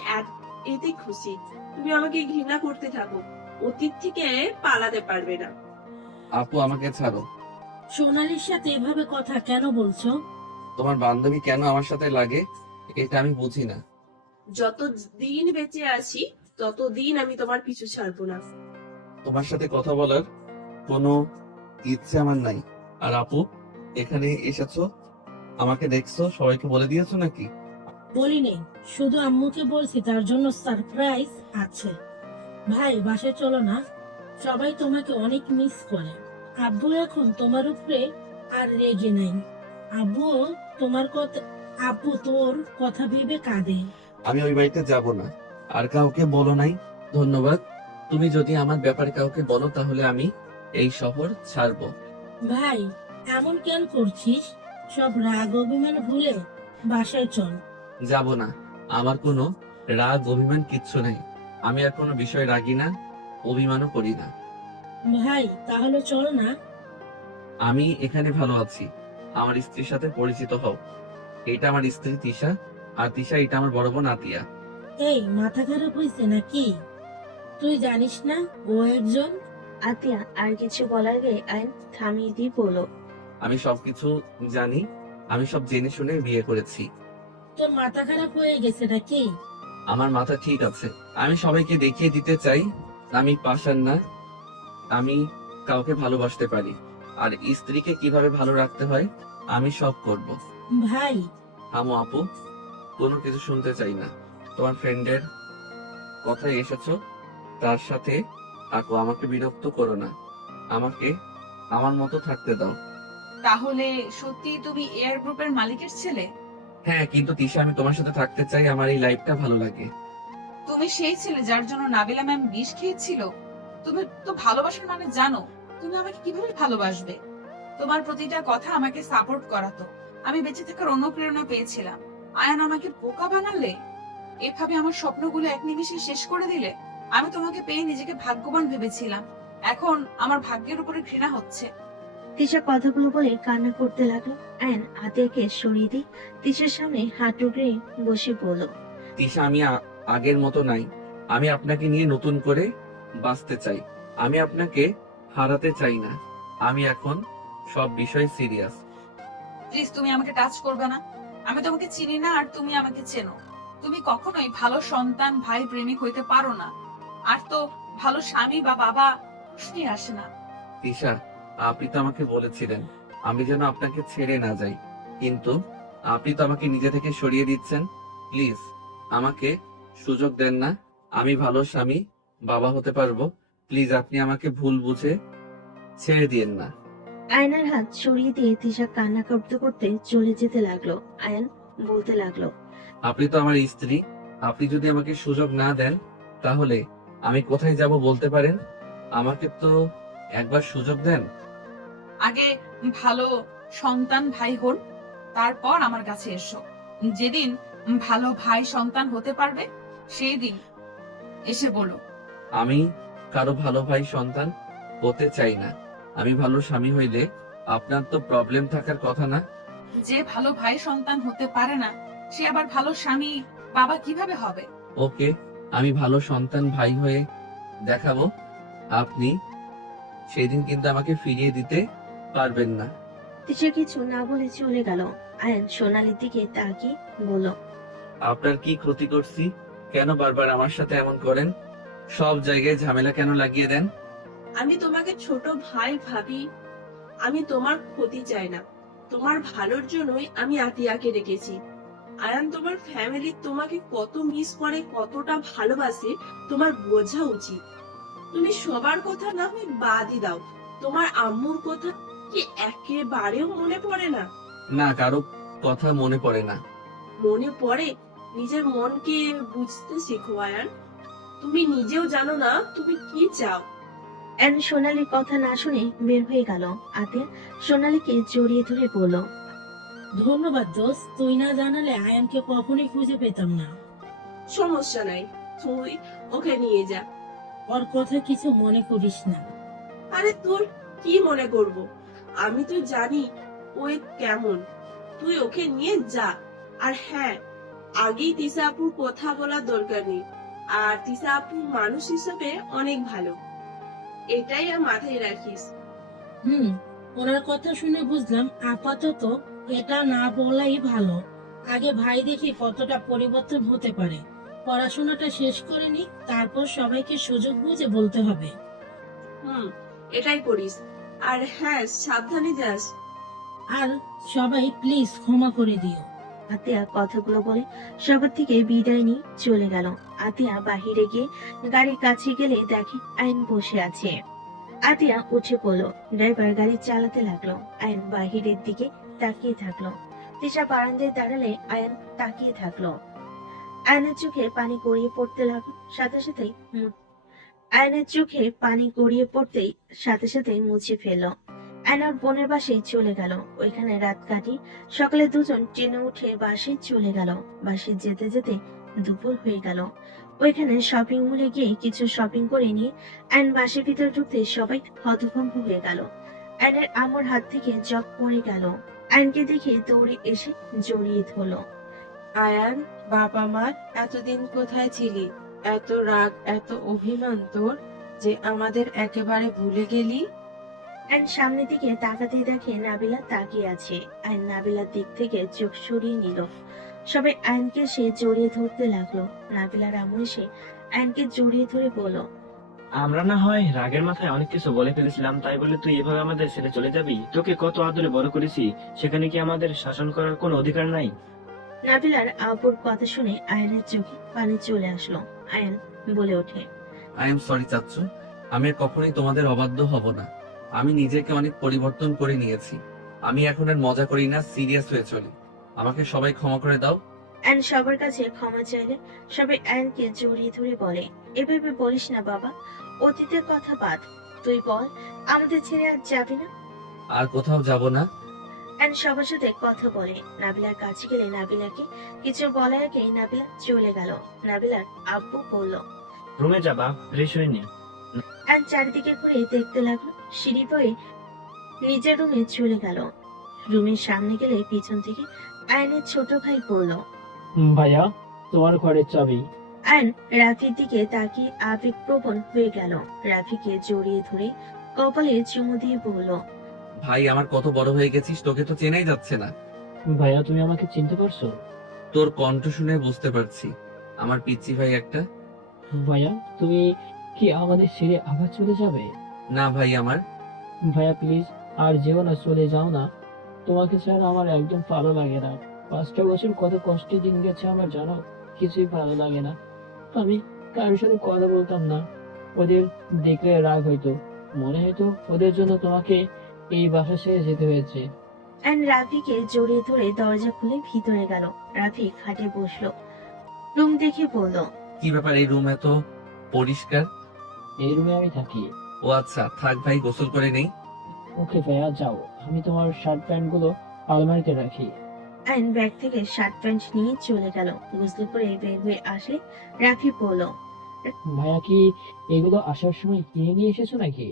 এতে খুশি। তুমি আমাকে ঘৃণা করতে থাকো, অতীত থেকে পালাতে পারবে না। আপু, আমাকে ছাড়ো। সোনালির সাথে এভাবে কথা কেন বলছো? তোমার বান্ধবী কেন আমার সাথে লাগে এটা আমি বুঝি না। যত দিন বেঁচে আছি ততদিন আমি তোমার পিছু ছাড়বো না। তোমার সাথে কথা বলার কোনো ইচ্ছে আমার নাই। আর আপু, এখানে এসেছো, আমাকে দেখছো, সবাইকে বলে দিয়েছো নাকি? বলি নেই, শুধু আম্মুকে বলছি তার জন্য সারপ্রাইজ আছে। ভাই, বাসায় চলো না, সবাই তোমাকে অনেক মিস করে। আব্বু এখন তোমার উপরে আর রেগে নাই। আব্বুও তোমার কথা, আব্বু তোর কথা ভেবে কাঁদে। আমি ওই বাড়িতে যাব না। আর কাউকে বলো নাই। ধন্যবাদ। তুমি যদি আমার ব্যাপারে কাউকে বলো তাহলে আমি এই শহর ছাড়বো। ভাই, এমন কেন করছিস? সব রাগ অভিমান ভুলে বাসায় চল। যাব না। আমার কোনো রাগ অভিমান কিচ্ছু নেই। আমি আর কোনো বিষয় রাগি না, অভিমানও করি না। ভাই, তাহলে চল না। আমি এখানে ভালো আছি। আমার স্ত্রীর সাথে পরিচিত হও। এটা আমার স্ত্রী তিশা, আর তিশা এটা আমার বড় বোন আতিয়া। এই, মাথা খারাপ হয়েছে নাকি? তুই জানিস না ও একজন? আতিয়া আর কিছু বলার আগে আইন থামিয়ে দিয়ে বলল, আমি সবকিছু জানি। আমি সব জেনে শুনে বিয়ে করেছি। তোর মাথা খারাপ হয়ে গেছে নাকি? আমার মাথা ঠিক আছে। আমি সবাইকে দেখিয়ে দিতে চাই আমি পাষাণ না। আমি কাউকে ভালোবাসতে পারি। আর স্ত্রীকে কিভাবে ভালো রাখতে হয় আমি সব করব। ভাই, আমু, আপু, কোনো কিছু শুনতে চাই না। তোমার ফ্রেন্ডের কথায় এসেছো, তার সাথে থাকো। আমাকে বিরক্ত করো না। আমাকে আমার মতো থাকতে দাও। তাহলে সত্যি তুমি এয়ার গ্রুপের মালিকের ছেলে? হ্যাঁ, কিন্তু তিশা, আমি তোমার সাথে থাকতে চাই। আমার এই লাইফটা ভালো লাগে। তুমি সেই ছেলে যার জন্য নাবিলা ম্যাম বিষ খেয়েছিল? তুমি তো ভালোবাসার মানে জানো। তুমি আমাকে কিভাবে ভালোবাসবে? তোমার প্রতিটা কথা আমাকে সাপোর্ট করাতো। আমি বেঁচে থাকার অনুপ্রেরণা পেয়েছিলাম। আয়ান আমাকে বোকা বানালে, এভাবে আমার স্বপ্নগুলো এক নিমিষে শেষ করে দিলে। আমি তোমাকে পেয়ে নিজেকে ভাগ্যবান ভেবেছিলাম। এখন আমার ভাগ্যের উপরে ঘৃণা হচ্ছে। তিশা কথাগুলো বলে কান্না করতে লাগলো। আয়ন আতিয়াকে সরিয়ে দিয়ে তিশার সামনে হাত টুকরে বসে বলল, তিশা, আমি আগের মতো নাই। আমি আপনাকে নিয়ে নতুন করে বাঁচতে চাই। আমি আপনাকে হারাতে চাই না। আমি এখন সব বিষয় সিরিয়াস। প্লিজ, তুমি আমাকে টাচ করবে না। আমি তোমাকে চিনি না আর তুমি আমাকে চেনো। তুমি কখনোই ভালো সন্তান, ভাই, প্রেমিক হইতে পারো না। আর তো ভালো স্বামী বা বাবা প্রশ্নই আসে না। তিশা, আপনি তো আমাকে বলেছিলেন আমি যেন আপনাকে ছেড়ে না যাই, কিন্তু আপনি তো আমাকে নিজে থেকে সরিয়ে দিচ্ছেন। প্লিজ, আমাকে সুযোগ দেন না। আমি ভালো স্বামী, বাবা হতে পারবো। প্লিজ আপনি আমাকে ভুল বুঝে ছেড়ে দিয়েন না। আয়নের হাত সরিয়ে দিয়ে তিশা কান্না করতে করতে চলে যেতে লাগলো। আয়ান বলতে লাগলো, আপনি তো আমার স্ত্রী, আপনি যদি আমাকে সুযোগ না দেন তাহলে আমি কোথায় যাব বলতে পারেন? আমাকে তো একবার সুযোগ দেন। আগে ভালো সন্তান ভাই হন, তারপর আমার কাছে এসো। যেদিন ভালো ভাই সন্তান হতে পারবে সেই দিন এসে বলো। আমি কারো ভালো ভাই সন্তান হতে চাই না। আমি ভালো স্বামী হইলে আপনার তো প্রবলেম থাকার কথা না। যে ভালো ভাই সন্তান হতে পারে না সে আবার ভালো স্বামী বাবা কিভাবে হবে? ওকে, আমি ভালো সন্তান ভাই হয়ে দেখাবো। আপনি সেদিন কিন্তু আমাকে ফিরিয়ে দিতে পারবেন না। তিশা কিছু না বলে চলে গেল। আয়ান সোনালির দিকে তাকিয়ে বলল, আপনার কি ক্ষতি করছি? কেন বারবার আমার সাথে এমন করেন? সব জায়গায় ঝামেলা কেন লাগিয়ে দেন? আমি তোমাকে ছোট ভাই ভাবি। আমি তোমার ক্ষতি চাই না। তোমার ভালোর জন্যই আমি আতিয়াকে রেখেছি। আয়ান, তোমার ফ্যামিলি তোমাকে কত মিস করে, কতটা ভালোবাসে তোমার বোঝা উচিত। তুমি সবার কথা না হয় বাদই দাও, তোমার আম্মুর কথা কি একেবারেও মনে পড়ে না? না, কারো কথা মনে পড়ে না। মনে পড়ে? নিজের মনকে বুঝতে শেখো আয়ান। তুমি নিজেও জানো না তুমি কি চাও। আয়ান সোনালির কথা না শুনে বের হয়ে গেল। আতিয়া সোনালিকে জড়িয়ে ধরে বলল, ধন্যবাদ দোস্ত, তুই না জানালে আয়ানকে কখনোই খুঁজে পেতাম না। সমস্যা নাই, তুই ওকে নিয়ে যা। ওর কথা কিছু মনে করিস না। আরে তোর কি মনে করব? আমি তো জানি ওই কেমন। তুই ওকে নিয়ে যা। আর হ্যাঁ, আগেই তিশা আপুর কথা বলার দরকার নেই। আর তিশা আপু মানুষ হিসেবে অনেক ভালো, এটাই আর মাথায় রাখিস। ওনার কথা শুনে বুঝলাম আপাতত এটা না বলাই ভালো। আগে ভাই দেখি কতটা পরিবর্তন হতে পারে। পড়াশোনাটা শেষ করে নি, তারপর সবাইকে সুযোগ বুঝে বলতে হবে। এটাই করিস। আর হ্যাঁ, সাবধানে যাস। আর সবাই প্লিজ ক্ষমা করে দিও। আতিয়া কথাগুলো বলে সবার থেকে বিদায় নিয়ে চলে গেল। আতিয়া বাহিরে গিয়ে গাড়ির কাছে গেলে দেখে আইন বসে আছে। আতিয়া উঠে পড়লো। ড্রাইভার গাড়ি চালাতে লাগলো। আইন বাহিরের দিকে তাকিয়ে থাকলো। তিশা বারান্দায় দাঁড়ালে আয়ন তাকিয়ে থাকলো। আয়নের চোখে পানি গড়িয়ে পড়তে লাগলো। আয়নের চোখে পানি গড়িয়ে পড়তেই সাথে সাথে মুছে ফেললো। আয়নার বোনের বাসায় চলে গেল। ওইখানে রাত কাটি। সকালে দুজন ট্রেনে উঠে বাসে চলে গেল। বাসে যেতে যেতে দুপুর হয়ে গেল। ওইখানে শপিং মলে গিয়ে কিছু শপিং করে নিয়ে আয়ন বাসের ভিতরে ঢুকতে সবাই হতভম্ব হয়ে গেল। আয়নের আম্মুর হাত থেকে জগ পড়ে গেল। আয়নকে দেখে দৌড়ে এসে জড়িয়ে ধরলো। আয়ান, বাবা মা, এতদিন কোথায় ছিলি? এত রাগ, এত অভিমান তোর যে আমাদের একেবারে ভুলে গেলি? আয়ন সামনের দিকে তাকাতেই দেখে নাবিলা তাকিয়ে আছে। আয়ন নাবিলার দিক থেকে চোখ সরিয়ে নিল। সবাই আয়নকে সে জড়িয়ে ধরতে লাগলো। নাবিলার আম্মু এসে আয়নকে জড়িয়ে ধরে বলল, আমরা না হয় রাগের মাথায় অনেক কিছু বলে ফেলেছিলাম, তাই বলে তুই এভাবে আমাদের ছেড়ে চলে যাবি? তোকে কত আদরে বড় করেছি, সেখানে কি আমাদের শাসন করার কোনো অধিকার নাই? নাবিলার আব্বুর কথা শুনে আয়নের চোখে পানি চলে আসলো। আয়ন বলে ওঠে, আই এম সরি চাচ্চু, আমি আর কখনোই তোমাদের অবাধ্য হব না। আমি নিজেকে অনেক পরিবর্তন করে নিয়েছি। আমি এখন আর মজা করি না, সিরিয়াস হয়ে চলি। আমাকে সবাই ক্ষমা করে দাও। আয়ন সবার কাছে ক্ষমা চাইলে সবাই আয়নকে জড়িয়ে ধরে বলে, এভাবে বলিস না বাবা, অতীতের কথা বাদ। তুই বল, আমাদের ছেড়ে আর যাবি না? আর কোথাও যাব না। আয়ন সবার সাথে কথা বলে। নাবিলার কাছে গেলে নাবিলাকে কিছু বলার আগেই নাবিলা চলে গেল। নাবিলার আব্বু বলল, রুমে যা বাপ, ফ্রেশ হয়ে নে। আয়ন চারিদিকে ঘুরে দেখতে লাগলো। সিঁড়ি বয়ে নিজের রুমে চলে গেল। রুমের সামনে গেলে পিছন থেকে আয়নের ছোট ভাই বলল, ভাইয়া, তোমার ঘরের চাবি। আয়ন রাফির দিকে তাকিয়ে আবেগপ্রবণ হয়ে গেল। রাফিকে জড়িয়ে ধরে কপালে চুমু দিয়ে বলল, ভাই আমার কত বড় হয়ে গেছিস, তোকে তো চেনাই যাচ্ছে না। ভাইয়া, তুমি আমাকে চিনতে পারছো? তোর কণ্ঠ শুনে বুঝতে পারছি, আমার পিচ্চি ভাই একটা। ভাইয়া, তুমি কি আমাদের ছেড়ে আবার চলে যাবে? না ভাই আমার। ভাইয়া প্লিজ, আর যেও না, চলে যাও না। তোমাকে ছাড়া আমার একদম ভালো লাগে না। 5টা বছর কত কষ্টে দিন গেছে আমার, জানো? কিছুই ভালো লাগে না। আমি কারোর সাথে কথা বলতাম না, ওদের দেখলে রাগ হইতো, মনে হইতো ওদের জন্য তোমাকে এই বাসা ছেড়ে যেতে হয়েছে। আয়ন রাফিকে জড়িয়ে ধরে দরজা খুলে ভিতরে গেল। রাফি খাটে বসলো, রুম দেখে বলল, কি ব্যাপার, এই রুম এত পরিষ্কার? এই রুমে আমি থাকি। ও আচ্ছা, থাক ভাই, গোসল করে নেই। ওকে ভাইয়া, যাও, আমি তোমার শার্ট প্যান্ট গুলো আলমারিতে রাখি। আয়ন ব্যাগ থেকে শার্ট প্যান্ট নিয়ে চলে গেল। গোসল করে বের হয়ে আসে। রাফি বলল, ভাইয়া কি এগুলো আসার সময় কিনে নিয়ে এসেছো নাকি?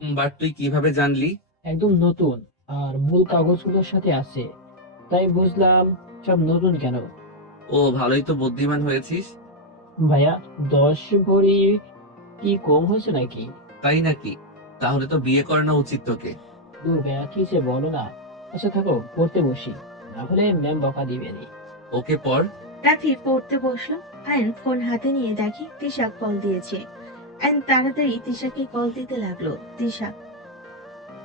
বাট তুই কিভাবে জানলি? একদম নতুন, আর মূল কাগজগুলোর সাথে আছে, তাই বুঝলাম সব নতুন কেন। ও, ভালোই তো বুদ্ধিমান হয়েছিস। ভাইয়া 10 ভরি কি কম হয়েছে নাকি? তাই নাকি? তাহলে তো বিয়ে করানো উচিত তোকে। দূর ভাইয়া, কি যে বলো না। আচ্ছা থাকো, পড়তে বসি, না হলে ম্যাম বকা দিবেনি। ওকে, পর। রাফি পড়তে বসলো। আয়ন ফোন হাতে নিয়ে দেখে তিশা কল দিয়েছে। আয়ন তাড়াতাড়ি তিশাকে কল দিতে লাগলো। তিশা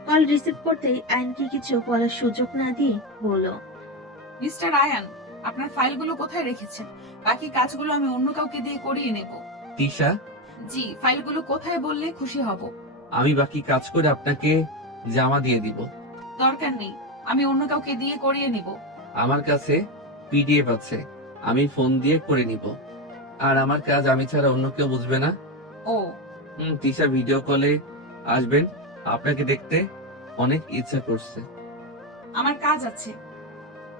কল রিসিভ করতেই আয়নকে কিছু বলার সুযোগ না দিয়ে বলল, মিস্টার আয়ান, আপনার ফাইলগুলো কোথায় রেখেছেন? বাকি কাজগুলো আমি অন্য কাউকে দিয়ে করিয়ে নেব। তিশা, জি, ফাইলগুলো কোথায় বললে খুশি হব। আমি বাকি কাজ করে আপনাকে জামা দিয়ে দিব। দরকার নেই, আমি অন্য কাউকে দিয়ে করিয়ে নেব। আমার কাছে পিডিএফ আছে, আমি ফোন দিয়ে করে নিব। আর আমার কাজ আমি ছাড়া অন্য কেউ বুঝবে না। ও, তিশা ভিডিও কলে আসবেন, আপনাকে দেখতে অনেক ইচ্ছা করছে। আমার কাজ আছে।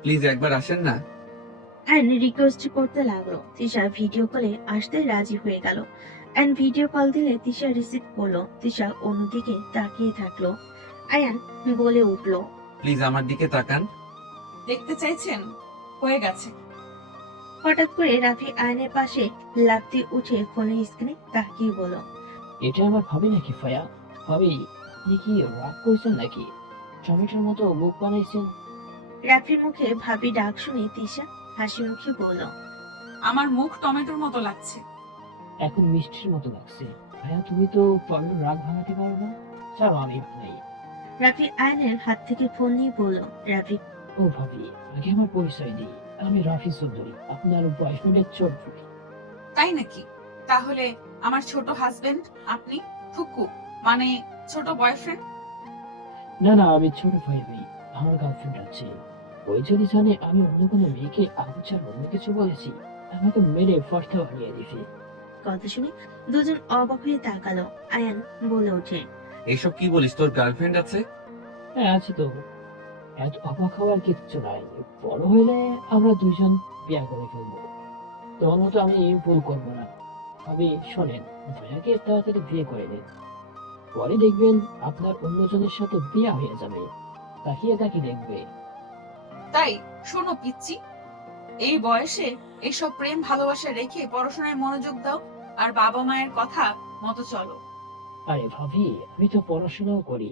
প্লিজ একবার আসেন না। আয়ন রিকোয়েস্ট করতে লাগলো। তিশা ভিডিও কলে আসতে রাজি হয়ে গেল। আয়ন ভিডিও কল দিলে তিশা রিসিভ করলো। তিশা অন্যদিকে তাকিয়ে থাকলো। আয়ান বলে উঠলো, প্লিজ আমার দিকে তাকান। দেখতে চাইছেন? হয়ে গেছে। হঠাৎ করে রাফি আয়নের পাশে লাফতে উঠে ফোনের স্ক্রিনে তাকিয়ে বলল, এটা আমার ভাবি নাকি ভাইয়া? ভাবি, আপনি কি রাগ করেছেন নাকি? টমেটোর মতো মুখ বানাইছেন। রাফির মুখে ভাবি ডাক শুনে তিশা হাসি মুখে বলল, আমার মুখ টমেটোর মতো লাগছে। এখন মিষ্টির মতো লাগছে। ভাইয়া, তুমি তো পরের রাগ ভাঙাতে পারো না, ছাড়ো আমি ভাঙাই। রাফি আয়নের হাত থেকে ফোন নিয়ে বলল, রাফি, ও ভাবি, আগে আমার পরিচয় দিই, আমি রাফি চৌধুরী, আপনার বয়ফ্রেন্ডের ছোট ভাই। তাই নাকি? তাহলে আমার ছোট হাজবেন্ড আপনি? ফুকু মানে ছোট বয়ফ্রেন্ড? না না, আমি ছোট ভাই নই, আমার গার্লফ্রেন্ড আছে। ওই যদি জানে আমি অন্য কোনো মেয়েকে আগুন ছাড়া অন্য কিছু বলেছি, আমাকে মেরে ফর্সা বানিয়ে দিবে। কথা শুনে দুজন অবাক হয়ে তাকালো। আয়ান বলে ওঠে, এইসব কি বলিস, তোর গার্লফ্রেন্ড আছে? হ্যাঁ আছে তো, এত অবাক হওয়ার কিচ্ছু নাই। বড় হইলে আমরা দুইজন বিয়ে করে ফেলবো, তোমার মতো আমি ভুল করবো না। ভাবি শোনেন, ভাইয়াকে তাড়াতাড়ি বিয়ে করে দিন, পরে দেখবেন আপনার অন্যজনের সাথে বিয়ে হয়ে যাবে, তাকিয়ে তাকিয়ে দেখবে। তাই শোনো পিচ্চি, এই বয়সে এইসব প্রেম ভালোবাসা রেখে পড়াশোনায় মনোযোগ দাও আর বাবা মায়ের কথা মতো চলো। আরে ভাবি, আমি তো পড়াশোনাও করি,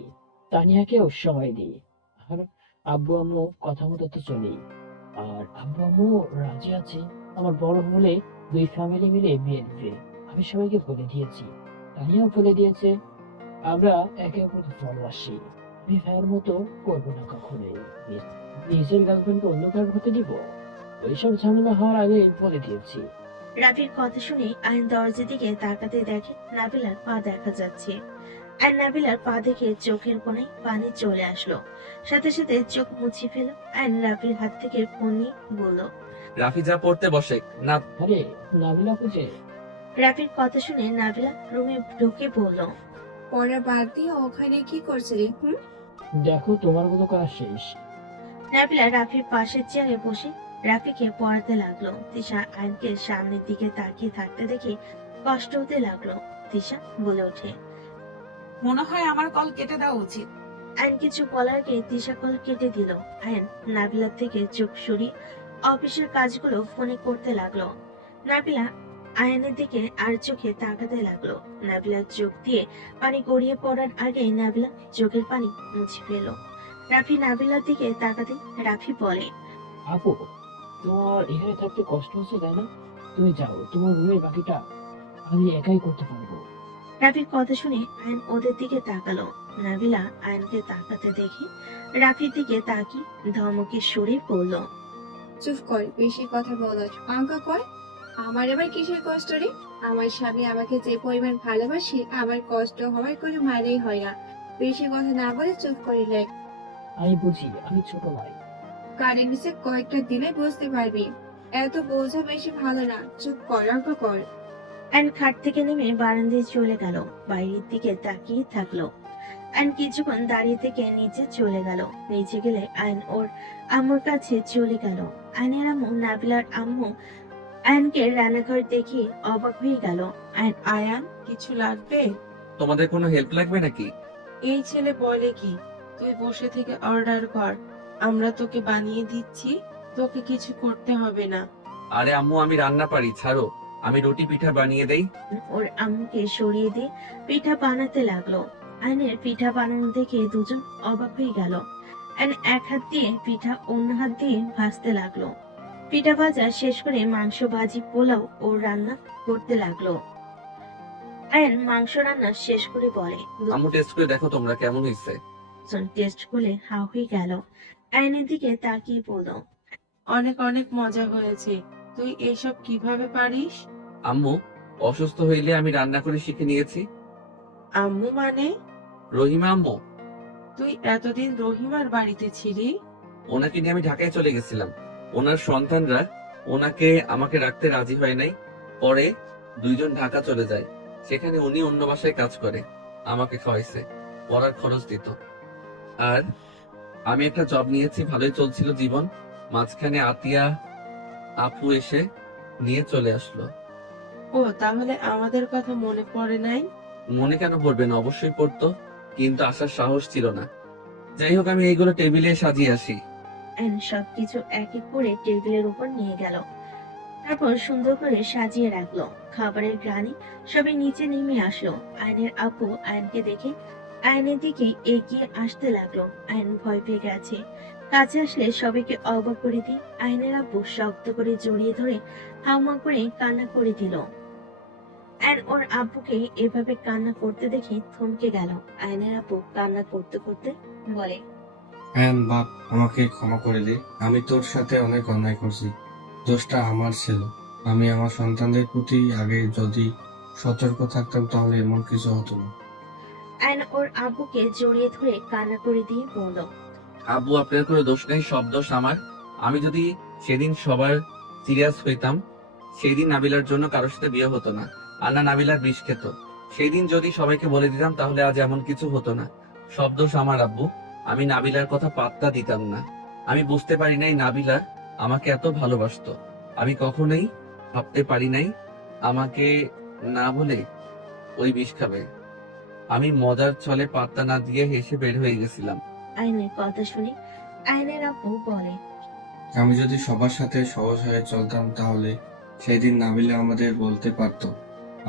তানিয়াকেও সময় দিই, আর আব্বু আম্মু কথা মতো তো চলি। আর আব্বু আম্মু রাজি আছে, আমার বড় হলে দুই ফ্যামিলি মিলে বিয়ে দিবে। আমি সবাইকে বলে দিয়েছি, তানিয়াও বলে দিয়েছে, আমরা একে অপরকে ভালোবাসি। আমি ভাইয়ের মতো করবো না কখনোই। নিজের গার্লফ্রেন্ডকে অন্য কারোর হতে দিব? ওইসব ঝামেলা হওয়ার আগে বলে দিয়েছি। রাফির কথা শুনে আয়ন দরজার দিকে তাকাতে দেখে নাবিলার পা দেখা যাচ্ছে। আর নাবিলার পা দেখে চোখের কোণে পানি চলে আসলো। সাথে সাথে চোখ মুছে ফেল। আয়ন রাফির হাত থেকে ফোন নিয়ে বলল, রাফি যা পড়তে বসে না। আরে নাবিলা খুঁজে। রাফির কথা শুনে নাবিলা রুমে ঢুকে বলল, পড়া বাদ দিয়ে ওখানে কি করছিলি? দেখো, তোমার মতো করা শেষ। নাবিলা রাফির পাশের চেয়ারে বসে রাফিকে পড়াতে লাগলো। তিশা আয়নকে সামনের দিকে তাকিয়ে থাকতে দেখে কষ্ট হতে লাগলো। তিশা বলে ওঠে, মনে হয় আমার কল কেটে দেওয়া উচিত। আয়ন কিছু বলার আগে তিশা কল কেটে দিল। আয়ন নাবিলার থেকে চোখ সরিয়ে অফিসের কাজগুলো ফোনে করতে লাগলো। নাবিলা আয়নের দিকে আর চোখে তাকাতে লাগলো। নাবিলার চোখ দিয়ে পানি গড়িয়ে পড়ার আগেই নাবিলা চোখের পানি মুছে ফেল। রাফি নাবিলার দিকে তাকাতে রাফি বলে, আপু, তোমার এখানে থাকতে কষ্ট হচ্ছে তাই না? তুমি যাও, তোমার রুমের বাকিটা আমি একাই করতে পারবো। রাফির কথা শুনে আয়ন ওদের দিকে তাকালো। নাবিলা আয়নকে তাকাতে দেখে রাফির দিকে তাকিয়ে ধমকের সুরে বলল, চুপ কর, বেশি কথা বলার অঙ্ক কর। আমার এবার কিসের কষ্ট রে? আমার স্বামী আমাকে যে পরিমাণ ভালোবাসে, আমার কষ্ট হওয়ার কোনো মানেই হয় না। বেশি কথা না বলে চুপ করিলে আমি বুঝি আমি ছোট নই। কারেন্ট নিচে কয়েকটা দিলে বুঝতে পারবি। এত বোঝা বেশি ভালো না, চুপ কর, অল্প কর। অ্যান খাট থেকে নেমে বারান্দায় চলে গেল, বাইরের দিকে তাকিয়ে থাকলো। অ্যান কিছুক্ষণ দাঁড়িয়ে থেকে নিচে চলে গেল। নিচে গেলে আয়ন ওর আম্মুর কাছে চলে গেল। আয়নের আম্মু নাবিলার আম্মু আয়নকে রান্নাঘর দেখে অবাক হয়ে গেল। আয়ান, কিছু লাগবে? তোমাদের কোনো হেল্প লাগবে নাকি? এই ছেলে বলে কি, তুই বসে থেকে অর্ডার কর, আমরা তোকে বানিয়ে দিচ্ছি, তোকে কিছু করতে হবে না। আরে আম্মু, আমি রান্না পারি, ছাড়ো। আমি রুটি পিঠা বানিয়ে দেই। ওর আম্মুকে সরিয়ে দিয়ে পিঠা বানাতে লাগলো। আয়নের পিঠা বানানো দেখে দুজন অবাক হয়ে গেল। আয়ন এক হাত দিয়ে পিঠা অন্য হাত দিয়ে ভাজতে লাগলো। পিঠা ভাজা শেষ করে মাংস ভাজি পোলাও ও রান্না করতে লাগলো। আয়ন মাংস রান্না শেষ করে বলে, আম্মু, টেস্ট করে দেখো তোমরা কেমন হয়েছে। দুজন টেস্ট করে হা হয়ে গেল। আয়নের দিকে তাকিয়ে বলল, অনেক অনেক মজা হয়েছে। তুই এসব কিভাবে পারিস? আম্মু, অসুস্থ হইলে আমি রান্না করে শিখে নিয়েছি। আম্মু মানে? রহিমা আম্মু। তুই এতদিন রহিমার বাড়িতে ছিলি? ওনাকে নিয়ে আমি ঢাকায় চলে গেছিলাম। ওনার সন্তানরা ওনাকে আমাকে রাখতে রাজি হয় নাই। পরে দুইজন ঢাকা চলে যায়। সেখানে উনি অন্য বাসায় কাজ করে, আমাকে খাওয়াইছে, পড়ার খরচ দিত। আর আমি একটা জব নিয়েছি, ভালোই চলছিল জীবন। মাঝখানে আতিয়া আপু এসে নিয়ে চলে আসলো। ও, তাহলে আমাদের কথা মনে পড়ে নাই? মনে কেন পড়বে না, অবশ্যই পড়তো, কিন্তু আসার সাহস ছিল না। যাই হোক, আমি এইগুলো টেবিলে সাজিয়ে আসি। আয়ন সবকিছু এক এক করে টেবিলের উপর নিয়ে গেল, তারপর সুন্দর করে সাজিয়ে রাখলো। খাবারের গ্রানি সবাই নিচে নেমে আসলো। আয়নের আপু আয়নকে দেখে আয়নের দিকে এগিয়ে আসতে লাগলো। আয়ন ভয় পেয়ে গেছে। কাছে আসলে সবাইকে অবাক করে দিয়ে আয়নের আপু শক্ত করে জড়িয়ে ধরে হাউমা করে কান্না করে দিল। আয়ন ওর আব্বুকে এভাবে কান্না করতে দেখে থমকে গেল। আয়নের আপু কান্না করতে করতে বলে, হ্যাঁ বাপ, আমাকে ক্ষমা করে দে। আমি তোর সাথে অনেক অন্যায় করছি, দোষটা আমার ছিল। আমি আমার সন্তানদের প্রতি আগে যদি সতর্ক থাকতাম তাহলে এমন কিছু হতো না। আয়ন ওর আব্বুকে জড়িয়ে ধরে কান্না করে দিয়ে বলল, আব্বু, আপনার কোনো দোষ নেই, সব দোষ আমার। আমি যদি সেদিন সবার সিরিয়াস হইতাম, সেই দিন নাবিলার জন্য কারোর সাথে বিয়ে হতো না, আর না নাবিলার বিষ খেত। সেই দিন যদি সবাইকে বলে দিতাম তাহলে আজ এমন কিছু হতো না। সব দোষ আমার আব্বু। আমি নাবিলার কথা পাত্তা দিতাম না। আমি বুঝতে পারি নাই নাবিলা আমাকে এত ভালোবাসতো। আমি কখনোই ভাবতে পারি নাই আমাকে না বলে ওই বিষ খাবে। আমি মজার ছলে পাত্তা না দিয়ে হেসে বের হয়ে গেছিলাম। আয়নের কথা শুনে আয়নের আপু বলে, আমি যদি সবার সাথে সহজ হয়ে চলতাম তাহলে সেই দিন নাবিলা আমাদের বলতে পারতো,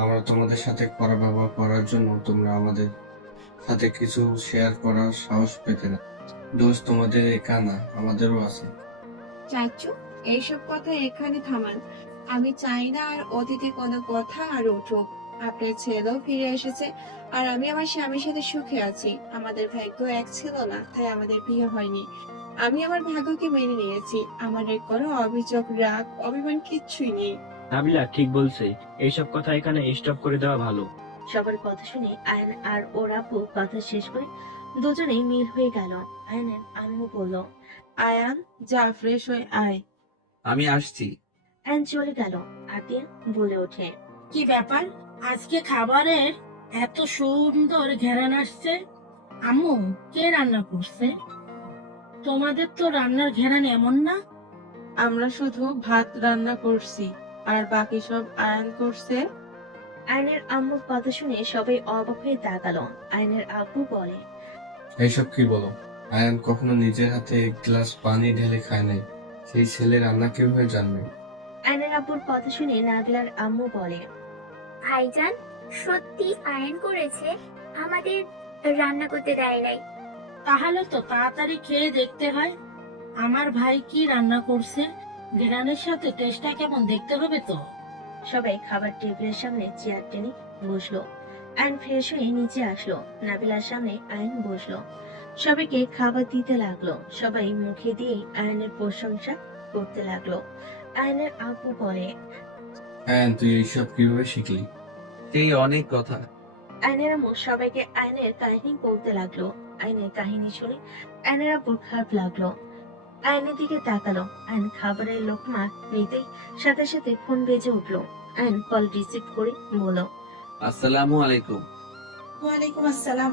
আমরা তোমাদের সাথে খারাপ ব্যবহার করার জন্য তোমরা আমাদের সাথে কিছু শেয়ার করার সাহস পেতে না। দোষ তোমাদের একা না, আমাদেরও আছে। চাচু, এইসব কথা এখানে থামান। আমি চাই না আর অতীতে কোনো কথা আর উঠুক। আপনার ছেলেও ফিরে এসেছে, আর আমি আমার স্বামীর সাথে সুখে আছি। আমাদের ভাগ্য এক ছিল না, তাই আমাদের বিয়ে হয়নি। আমি আমার ভাগ্যকে মেনে নিয়েছি। আমার এর কোনো অভিযোগ, রাগ, অভিমান কিচ্ছুই নেই। নাবিলা ঠিক বলছে, এইসব কথা এখানে স্টপ করে দেওয়া ভালো। সবার কথা শুনে আয়ন আর ওর আপু কথা শেষ করে দুজনেই মিল হয়ে গেল। আয়নের আম্মু বলল, আয়ান, যা ফ্রেশ হয়ে আয়। আমি আসছি। আয়ন চলে গেল। আতিয়া বলে ওঠে, কি ব্যাপার, আজকে খাবারের এত সুন্দর ঘ্রাণ আসছে? আম্মু, কে রান্না করছে? তোমাদের তো রান্নার ঘ্রাণ এমন না। আমরা শুধু ভাত রান্না করছি, আর বাকি সব আয়ান করছে। আয়নের আম্মুর কথা শুনে সবাই অবাক হয়ে তাকালো। আয়নের আব্বু বলে, এইসব কি বলো? আয়ান কখনো নিজের হাতে এক গ্লাস পানি ঢেলে খায় নাই, সেই ছেলে রান্না কিভাবে জানবে? আয়নের আব্বুর কথা শুনে নাবিলার আম্মু বলে, ভাইজান, সত্যি আয়ন করেছে, আমাদের রান্না করতে দেয় নাই। তাহলে তো তাড়াতাড়ি খেয়ে দেখতে হয় আমার ভাই কি রান্না করছে। ঘ্রাণের সাথে টেস্টটা কেমন দেখতে হবে তো। সবাই খাবার টেবিলের সামনে চেয়ার টেনে বসলো। আয়ন ফ্রেশ হয়ে নিচে আসলো। নাবিলার সামনে আয়ন বসলো। সবাইকে খাবার দিতে লাগলো। সবাই মুখে দিয়ে আয়নের প্রশংসা করতে লাগলো। আয়নের আপু বলে, হ্যাঁ, তুই এইসব কিভাবে শিখলি? সেই অনেক কথা। আয়নের আম্মু সবাইকে আয়নের কাহিনী বলতে লাগলো। আয়নের কাহিনী শুনে আয়নের আব্বুর খারাপ লাগলো। আয়নের দিকে তাকালো। আয়ন খাবারের লোকমা নিতেই সাথে সাথে ফোন বেজে উঠলো। আয়ন কল রিসিভ করে বলল, আসসালামু আলাইকুম। ওয়ালাইকুম আসসালাম।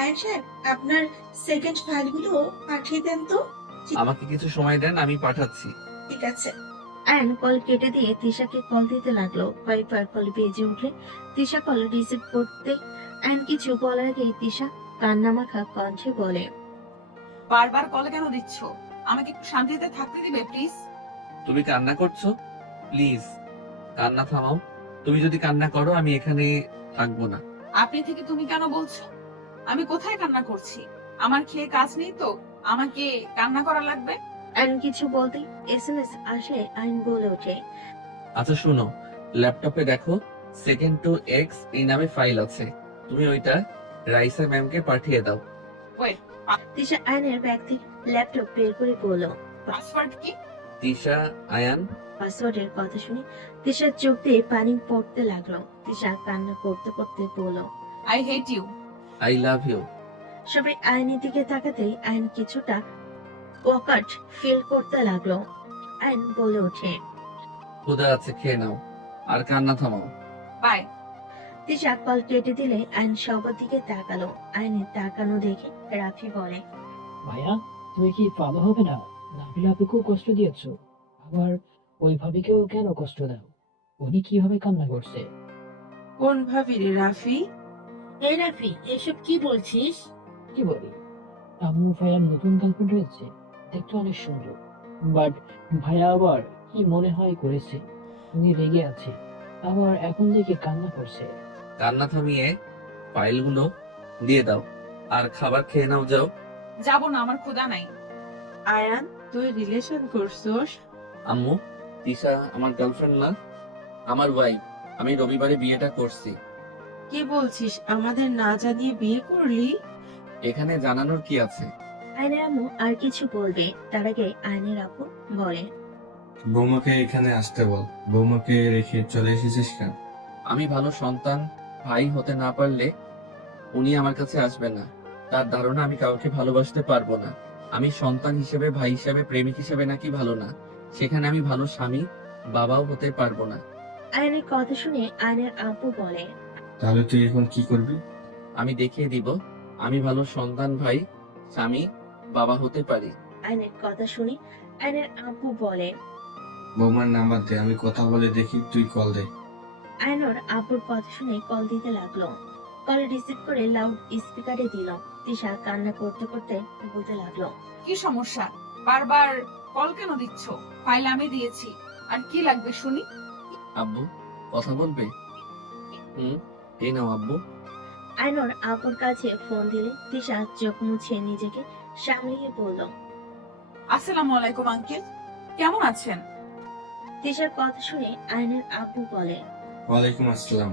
আয়ন সাহেব, আপনার সেকেন্ড ফাইলগুলো পাঠিয়ে দেন তো। আমাকে কিছু সময় দেন, আমি পাঠাচ্ছি। ঠিক আছে। আয়ন কল কেটে দিয়ে তিশাকে কল দিতে লাগলো। কয়েকবার কল বেজে উঠলে তিশা কল রিসিভ করতে আয়ন কিছু বলার আগেই তিশা কান্নামাখা কণ্ঠে বলে, বারবার কল কেন দিচ্ছ? আমাকে একটু শান্তিতে থাকতে দিবে প্লিজ? তুমি কান্না করছো? প্লিজ কান্না থামাও। তুমি যদি কান্না করো আমি এখানে থাকবো না। আপনি থেকে তুমি কেন বলছো? আমি কোথায় কান্না করছি? আমার খেয়ে কাজ নেই তো আমাকে কান্না করা লাগবে? আয়ন কিছু বলতেই এসএমএস আসে। আয়ন বলে ওঠে, আচ্ছা শোনো, ল্যাপটপে দেখো সেকেন্ড টু এক্স এই নামে ফাইল আছে, তুমি ওইটা রাইসা ম্যামকে পাঠিয়ে দাও। ওয়েট, তিশা আয়নের ব্যাগ থেকে ল্যাপটপ বের করে বলল, পাসওয়ার্ড কি? তিশা আয়ান। পাসওয়ার্ডের কথা শুনে তিশার চোখ দিয়ে পানি পড়তে লাগলো। তিশা কান্না করতে করতে বলল, I hate you. I love you. সবাই আয়নের দিকে তাকাতেই আয়ন কিছুটা ওয়াকার্ড ফিল করতে লাগলো। আয়ন বলে ওঠে, ক্ষুধা আছে, খেয়ে নাও আর কান্না থামাও। বাই। তিশা কল কেটে দিলে আয়ন সবার দিকে তাকালো। আয়নের তাকানো দেখে রাফি বলে, ভাইয়া, তুমি কি ভালো হবে না? নাবিলা আপুকেও কষ্ট দিয়েছো, আবার ওই ভাবিকেও কেন কষ্ট দাও? উনি কিভাবে কান্না করছে? কোন ভাবি রে রাফি? এই রাফি, এসব কি বলছিস? কি বলি, আম্মু ভাইয়ার নতুন গার্লফ্রেন্ড হয়েছে, দেখতে অনেক সুন্দর, বাট ভাইয়া আবার কি মনে হয় করেছে, উনি রেগে আছে, আবার এখন দেখে কান্না করছে। কান্না থামিয়ে ফাইলগুলো দিয়ে দাও আর খাবার খেয়ে নাও, যাও। যাবো না, আমার ক্ষুধা নাই। আয়ান, তুই রিলেশন করছস? আম্মু, তিশা আমার গার্লফ্রেন্ড না, আমার ওয়াইফ। আমি রবিবারে বিয়েটা করছি। কি বলছিস, আমাদের না জানিয়ে বিয়ে করলি? এখানে জানানোর কি আছে? আয়নের আম্মু আর কিছু বলবে তার আগে আয়নের আপু বলে, বৌমাকে এখানে আসতে বল। বৌমাকে রেখে চলে এসেছিস কেন? আমি ভালো সন্তান ভাই হতে না পারলে উনি আমার কাছে আসবে না। তার ধারণা আমি কাউকে ভালোবাসতে পারবো না। আমি সন্তান হিসেবে, ভাই হিসেবে, প্রেমিক হিসেবে নাকি ভালো না, সেখানে আমি ভালো স্বামী বাবাও হতে পারবো না। আয়নের কথা শুনে আয়নের আপু বলে, তাহলে তুই এখন কি করবি? আমি দেখিয়ে দিব আমি ভালো সন্তান, ভাই, স্বামী, বাবা হতে পারি। আয়নের কথা শুনে আয়নের আপু বলে, বৌমার নাম্বার দে, আমি কথা বলে দেখি, তুই কল দে। আয়নর আপুর কথা শুনে কল দিতে লাগলো। কল রিসিভ করে লাউড স্পিকারে দিল। তিশা কান্না করতে করতে বলতে লাগলো, কি সমস্যা? বারবার কল কেন দিচ্ছ? ফাইল আমি দিয়েছি, আর কি লাগবে শুনি? আব্বু কথা বলবে? এই নাও আব্বু। আয়নর আপুর কাছে ফোন দিলে তিশা চোখ মুছে নিজেকে সামলিয়ে বলল, আসসালামু আলাইকুম আঙ্কেল, কেমন আছেন? তিশার কথা শুনে আয়নের আপু বলে, ওয়ালাইকুম আসসালাম।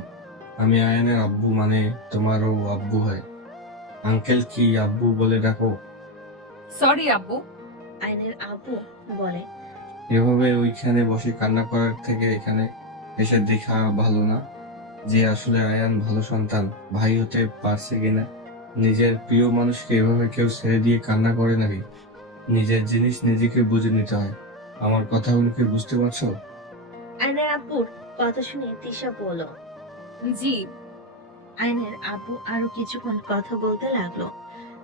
আমি আয়ানের আব্বু, মানে তোমারও আব্বু হয়। আঙ্কেল কি আব্বু বলে ডাকো? সরি আব্বু। আয়নের আপু বলে, এভাবে ওইখানে বসে কান্না করার থেকে এখানে এসে দেখা ভালো না যে আসলে আয়ান ভালো সন্তান, ভাই হতে পারছে কিনা। নিজের প্রিয় মানুষকে এভাবে কেউ ছেড়ে দিয়ে কান্না করে নাকি? নিজের জিনিস নিজেকে বুঝে নিতে হয়। আমার কথাগুলো কি বুঝতে পারছো? আয়নের আপুর কথা শুনে তিশা বলল, জি। আয়নের আপু আরো কিছুক্ষণ কথা বলতে লাগলো।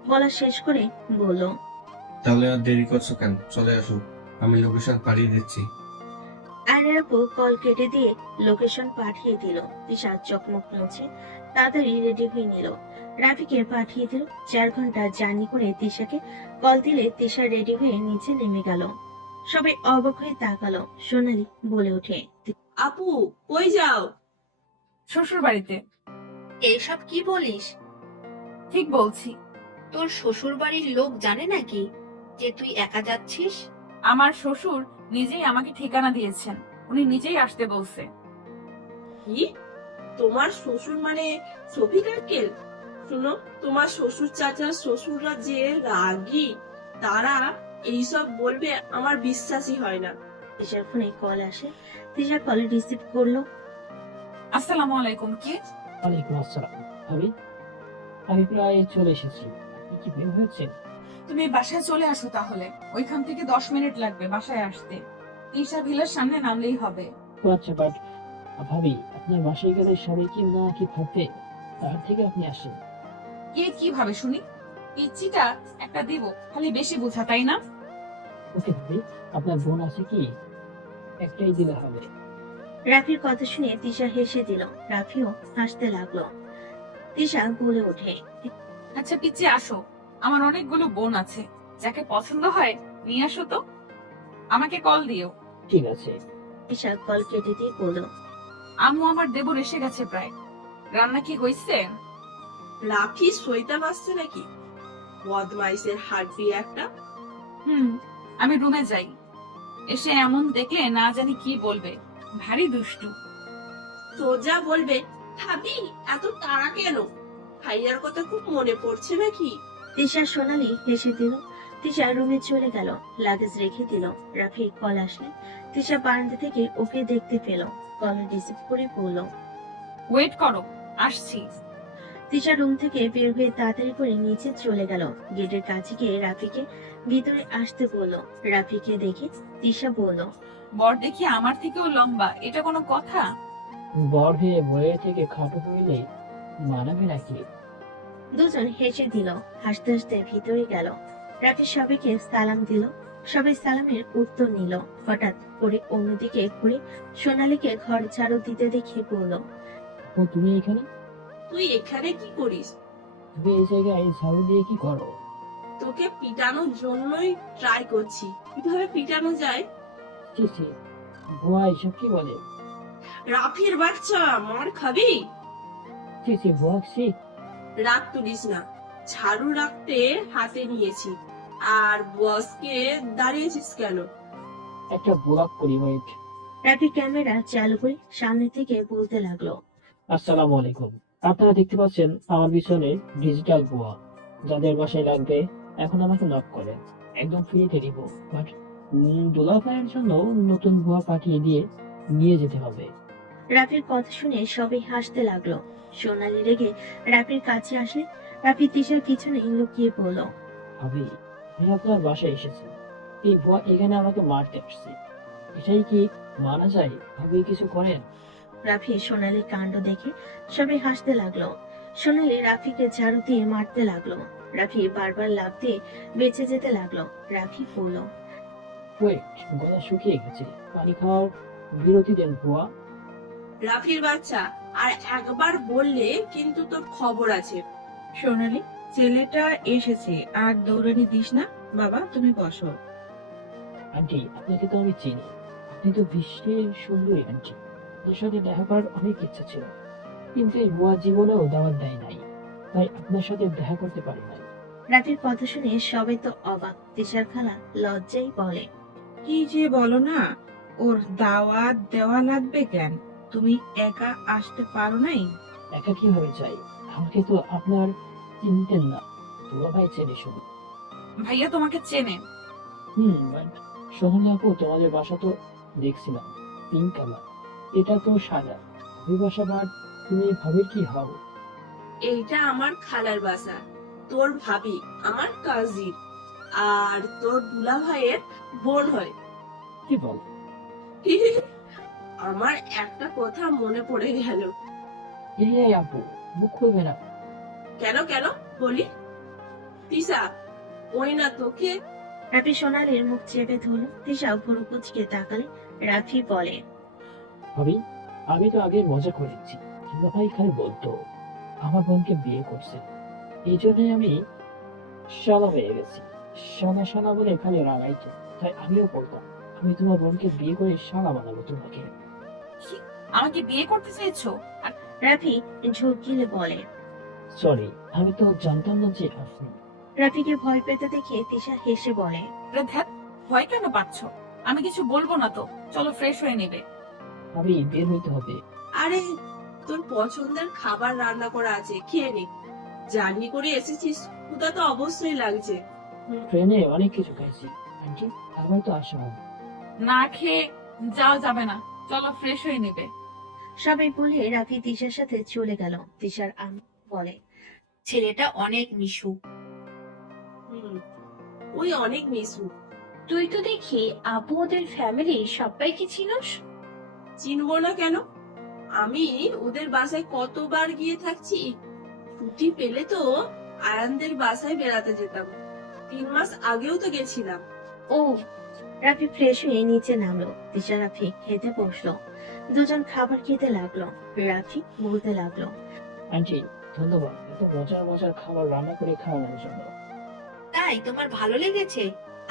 বলা শেষ করে বলল, তাহলে আর দেরি করছো কেন? চলে আসো, আমি লোকেশন পাঠিয়ে দিচ্ছি। আয়নের আপু কল কেটে দিয়ে লোকেশন পাঠিয়ে দিল। তিশা চকমক মুছে তাড়াতাড়ি রেডি হয়ে নিল। রাফিকে পাঠিয়ে দিল। 4 ঘন্টা জার্নি করে তিশাকে কল দিলে তিশা রেডি হয়ে নিচে নেমে গেল। সবাই অবাক হয়ে তাকালো। সোনালি বলে ওঠে, আপু, কই যাও? শ্বশুর বাড়িতে। এইসব কি বলিস? ঠিক বলছি। তোর শ্বশুর বাড়ির লোক জানে নাকি যে তুই একা যাচ্ছিস? আমার শ্বশুর নিজেই আমাকে ঠিকানা দিয়েছেন, উনি নিজেই আসতে বলছে। কি? তোমার শ্বশুর মানে শফিক আঙ্কেল? শুনো, তোমার শ্বশুর চাচার শ্বশুররা যে রাগী, তারা এইসব বলবে আমার বিশ্বাসই হয় না। তিশার ফোনে কল আসে। তিশা কল রিসিভ করলো। আসসালামু আলাইকুম। কে? ওয়ালাইকুম আসসালাম। আমি প্রায় চলে এসেছি। আপনি কি বের হয়েছেন? তুমি বাসায় চলে আসো তাহলে। ওইখান থেকে 10 মিনিট লাগবে বাসায় আসতে। তিশা ভিলার সামনে নামলেই হবে। ও আচ্ছা, বাট ভাবি, আপনার বাসায় গেলে সবাই কি না কি থাকবে, তার থেকে আপনি আসেন। কে কি ভাবে শুনি? পিচ্চিটা একটা দিব, খালি বেশি বোঝা, তাই না? ওকে ভাবি, আপনার বোন আছে কি? একটাই দিলে হবে। রাফির কথা শুনে তিশা হেসে দিল। রাফিও হাসতে লাগলো। তিশা বলে ওঠে, আচ্ছা পিচ্চি আসো, আমার অনেকগুলো বোন আছে, যাকে পছন্দ হয় নিয়ে আসো তো। আমাকে কল দিও। ঠিক আছে। তিশা কল কেটে দিয়ে বলল, আম্মু আমার দেবর এসে গেছে প্রায়। রান্না কি হইছে? রাফি শৈতান আসছে নাকি? বদমাইশের হাড্ডি একটা। আমি রুমে যাই। এসে এমন দেখলে না জানি কি বলবে, ভারী দুষ্টু। সোজা বলবে, ভাবি এত তাড়া কেন? ভাইয়ার কথা খুব মনে পড়ছে নাকি? তিশা সোনালি হেসে দিল। তিশা রুমে চলে গেল, লাগেজ রেখে দিল। রাফি কল আসলে তিশা বারান্দা থেকে ওকে দেখতে পেল। কল রিসিভ করে বলল, ওয়েট করো, আসছি। তিশা রুম থেকে বের হয়ে তাড়াতাড়ি করে নিচে চলে গেল। গেটের কাছে গিয়ে রাফিকে ভিতরে আসতে বলল। রাফিকে দেখে তিশা বলল, বর দেখি আমার থেকেও লম্বা, এটা কোনো কথা? বর হয়ে বইয়ের থেকে খাটো হইলে মানাবে নাকি? দুজন হেসে দিল। হাসতে হাসতে ভিতরে গেল। রাফি সবাইকে সালাম দিল। সবাই সালামের উত্তর নিল। হঠাৎ করে অন্যদিকে ঘুরে সোনালীকে ঘর ঝাড়ু দিতে দেখে বলল, ও তুমি এখানে? তুই এখানে কি করিস? তুমি এই জায়গায় ঝাড়ু দিয়ে কি করো? তোকে পিটানোর জন্যই ট্রাই করছি, কিভাবে পিটানো যায়। ছি ছি, বুয়া এসব কি বলে? রাফির বাচ্চা, মার খাবি। ছি ছি বুয়া, ছি। রাগ তুলিস না, ঝাড়ু রাখতে হাতে নিয়েছি, আর বসকে দাঁড়িয়েছিস কেন? একটা ব্লক করি, ওয়েট। রাফি ক্যামেরা চালু করে সামনে থেকে বলতে লাগলো, আসসালামু আলাইকুম। আপনারা দেখতে পাচ্ছেন আমার পিছনে ডিজিটাল বুয়া। যাদের বাসায় লাগবে এখন আমাকে নক করে, একদম ফ্রিতে দিব। বাট দুলাভাইয়ের জন্য নতুন বুয়া পাঠিয়ে দিয়ে নিয়ে যেতে হবে। রাফির কথা শুনে সবাই হাসতে লাগলো। সোনালী রেগে রাফির কাছে আসলে রাফি তিশার পিছনে লুকিয়ে পড়ল। ভাবি, আমি আপনার বাসায় এসেছি, এই বুয়া এখানে আমাকে মারতে আসছে, এটাই কি মানা যায়? ভাবি কিছু করেন। রাফি সোনালীর কাণ্ড দেখে সবাই হাসতে লাগলো। সোনালী রাফিকে ঝাড়ু দিয়ে মারতে লাগলো। রাফি বারবার লাফ দিয়ে বেঁচে যেতে লাগলো। রাফি বলল, ওয়েট, গলা শুকিয়ে গেছে, পানি খাওয়ার বিরতি দেন বুয়া। রাফির বাচ্চা, আর একবার বললে কিন্তু তোর খবর আছে। সোনালি, ছেলেটা এসেছে, আর দৌড়ানি দিস না। বাবা তুমি বসো। আন্টি, আপনাকে তো আমি চিনি, আপনি তো বিশ্বের সুন্দরী আন্টি। আপনার সাথে দেখা করার অনেক ইচ্ছা ছিল, কিন্তু এই বুয়া জীবনেও দাওয়াত দেয় নাই, তাই আপনার সাথে দেখা করতে পারি নাই। রাফির কথা শুনে সবাই তো অবাক। তিশার খালা লজ্জায় বলে, কি যে বলো না, ওর দাওয়াত দেওয়া লাগবে কেন? তুমি একা আসতে পারো নাই? একা কিভাবে চাই? আমাকে তো আপনার চিনতেন না, দুলাভাই চেনে শুধু। ভাইয়া তোমাকে চেনে? বাট সোহানা আপু, তোমাদের বাসা তো দেখছিলাম পিঙ্ক কালার, এটা তো সাদা। ওই বাসা, বাট তুমি ভাবির কি হও? এইটা আমার খালার বাসা, তোর ভাবি আমার কাজিন, আর তোর দুলা ভাইয়ের বোন হয়। কি বল? আমার একটা কথা মনে পড়ে গেল। এই আপু, মুখ খুলবে না। কেন কেন বলি? তিশা, ওই না তোকে। রাফি সোনালীর মুখ চেপে ধরল। তিশা ভুরু কুচকে তাকালে। রাফি বলে, ভাবি, আমি তো আগে মজা করেছি, দুলাভাই খালি বলতো আমার বোনকে বিয়ে করছে, এই জন্যই আমি শালা হয়ে গেছি। শালা শালা বলে খালি রাগাইতো, তাই আমিও বলতাম আমি তোমার বোনকে বিয়ে করে শালা বানাবো তোমাকে। আমাকে বিয়ে করতে চাইছো? রাফি ঝুঁকিলে বলে, সরি, আমি তো জানতাম না যে আপনি। রাফিকে ভয় পেতে দেখে তিশা হেসে বলে, ধ্যাত, ভয় কেন পাচ্ছ? আমি কিছু বলবো না তো, চলো ফ্রেশ হয়ে নেবে। ভাবি, বের হইতে হবে। আরে, তোর পছন্দের খাবার রান্না করা আছে, খেয়ে নে। জার্নি করে এসেছিস, ক্ষুধা তো অবশ্যই লাগছে। ট্রেনে অনেক কিছু খাইছি আন্টি, আবার তো আসা হবে। না খেয়ে যাওয়া যাবে না, চলো ফ্রেশ হয়ে নেবে। সবাই বলে রাফি তিশার সাথে চলে গেল। তিশার বলে, ছেলেটা অনেক মিশু। ওই অনেক মিশু। তুই তো দেখি আপু ওদের ফ্যামিলি সবাইকে চিনস। চিনবো না কেন? আমি ওদের বাসায় কতবার গিয়ে থাকছি। ছুটি পেলে তো আয়ানদের বাসায় বেড়াতে যেতাম। 3 মাস আগেও তো গেছিলাম। ও। রাফি ফ্রেশ হয়ে নিচে নামলো। তিশা রাফি খেতে বসলো। দুজন খাবার খেতে লাগলো। রাফি বলতে লাগলো, আন্টি ধন্যবাদ এত মজার মজার খাবার রান্না করে খাওয়ানোর জন্য। তাই তোমার ভালো লেগেছে?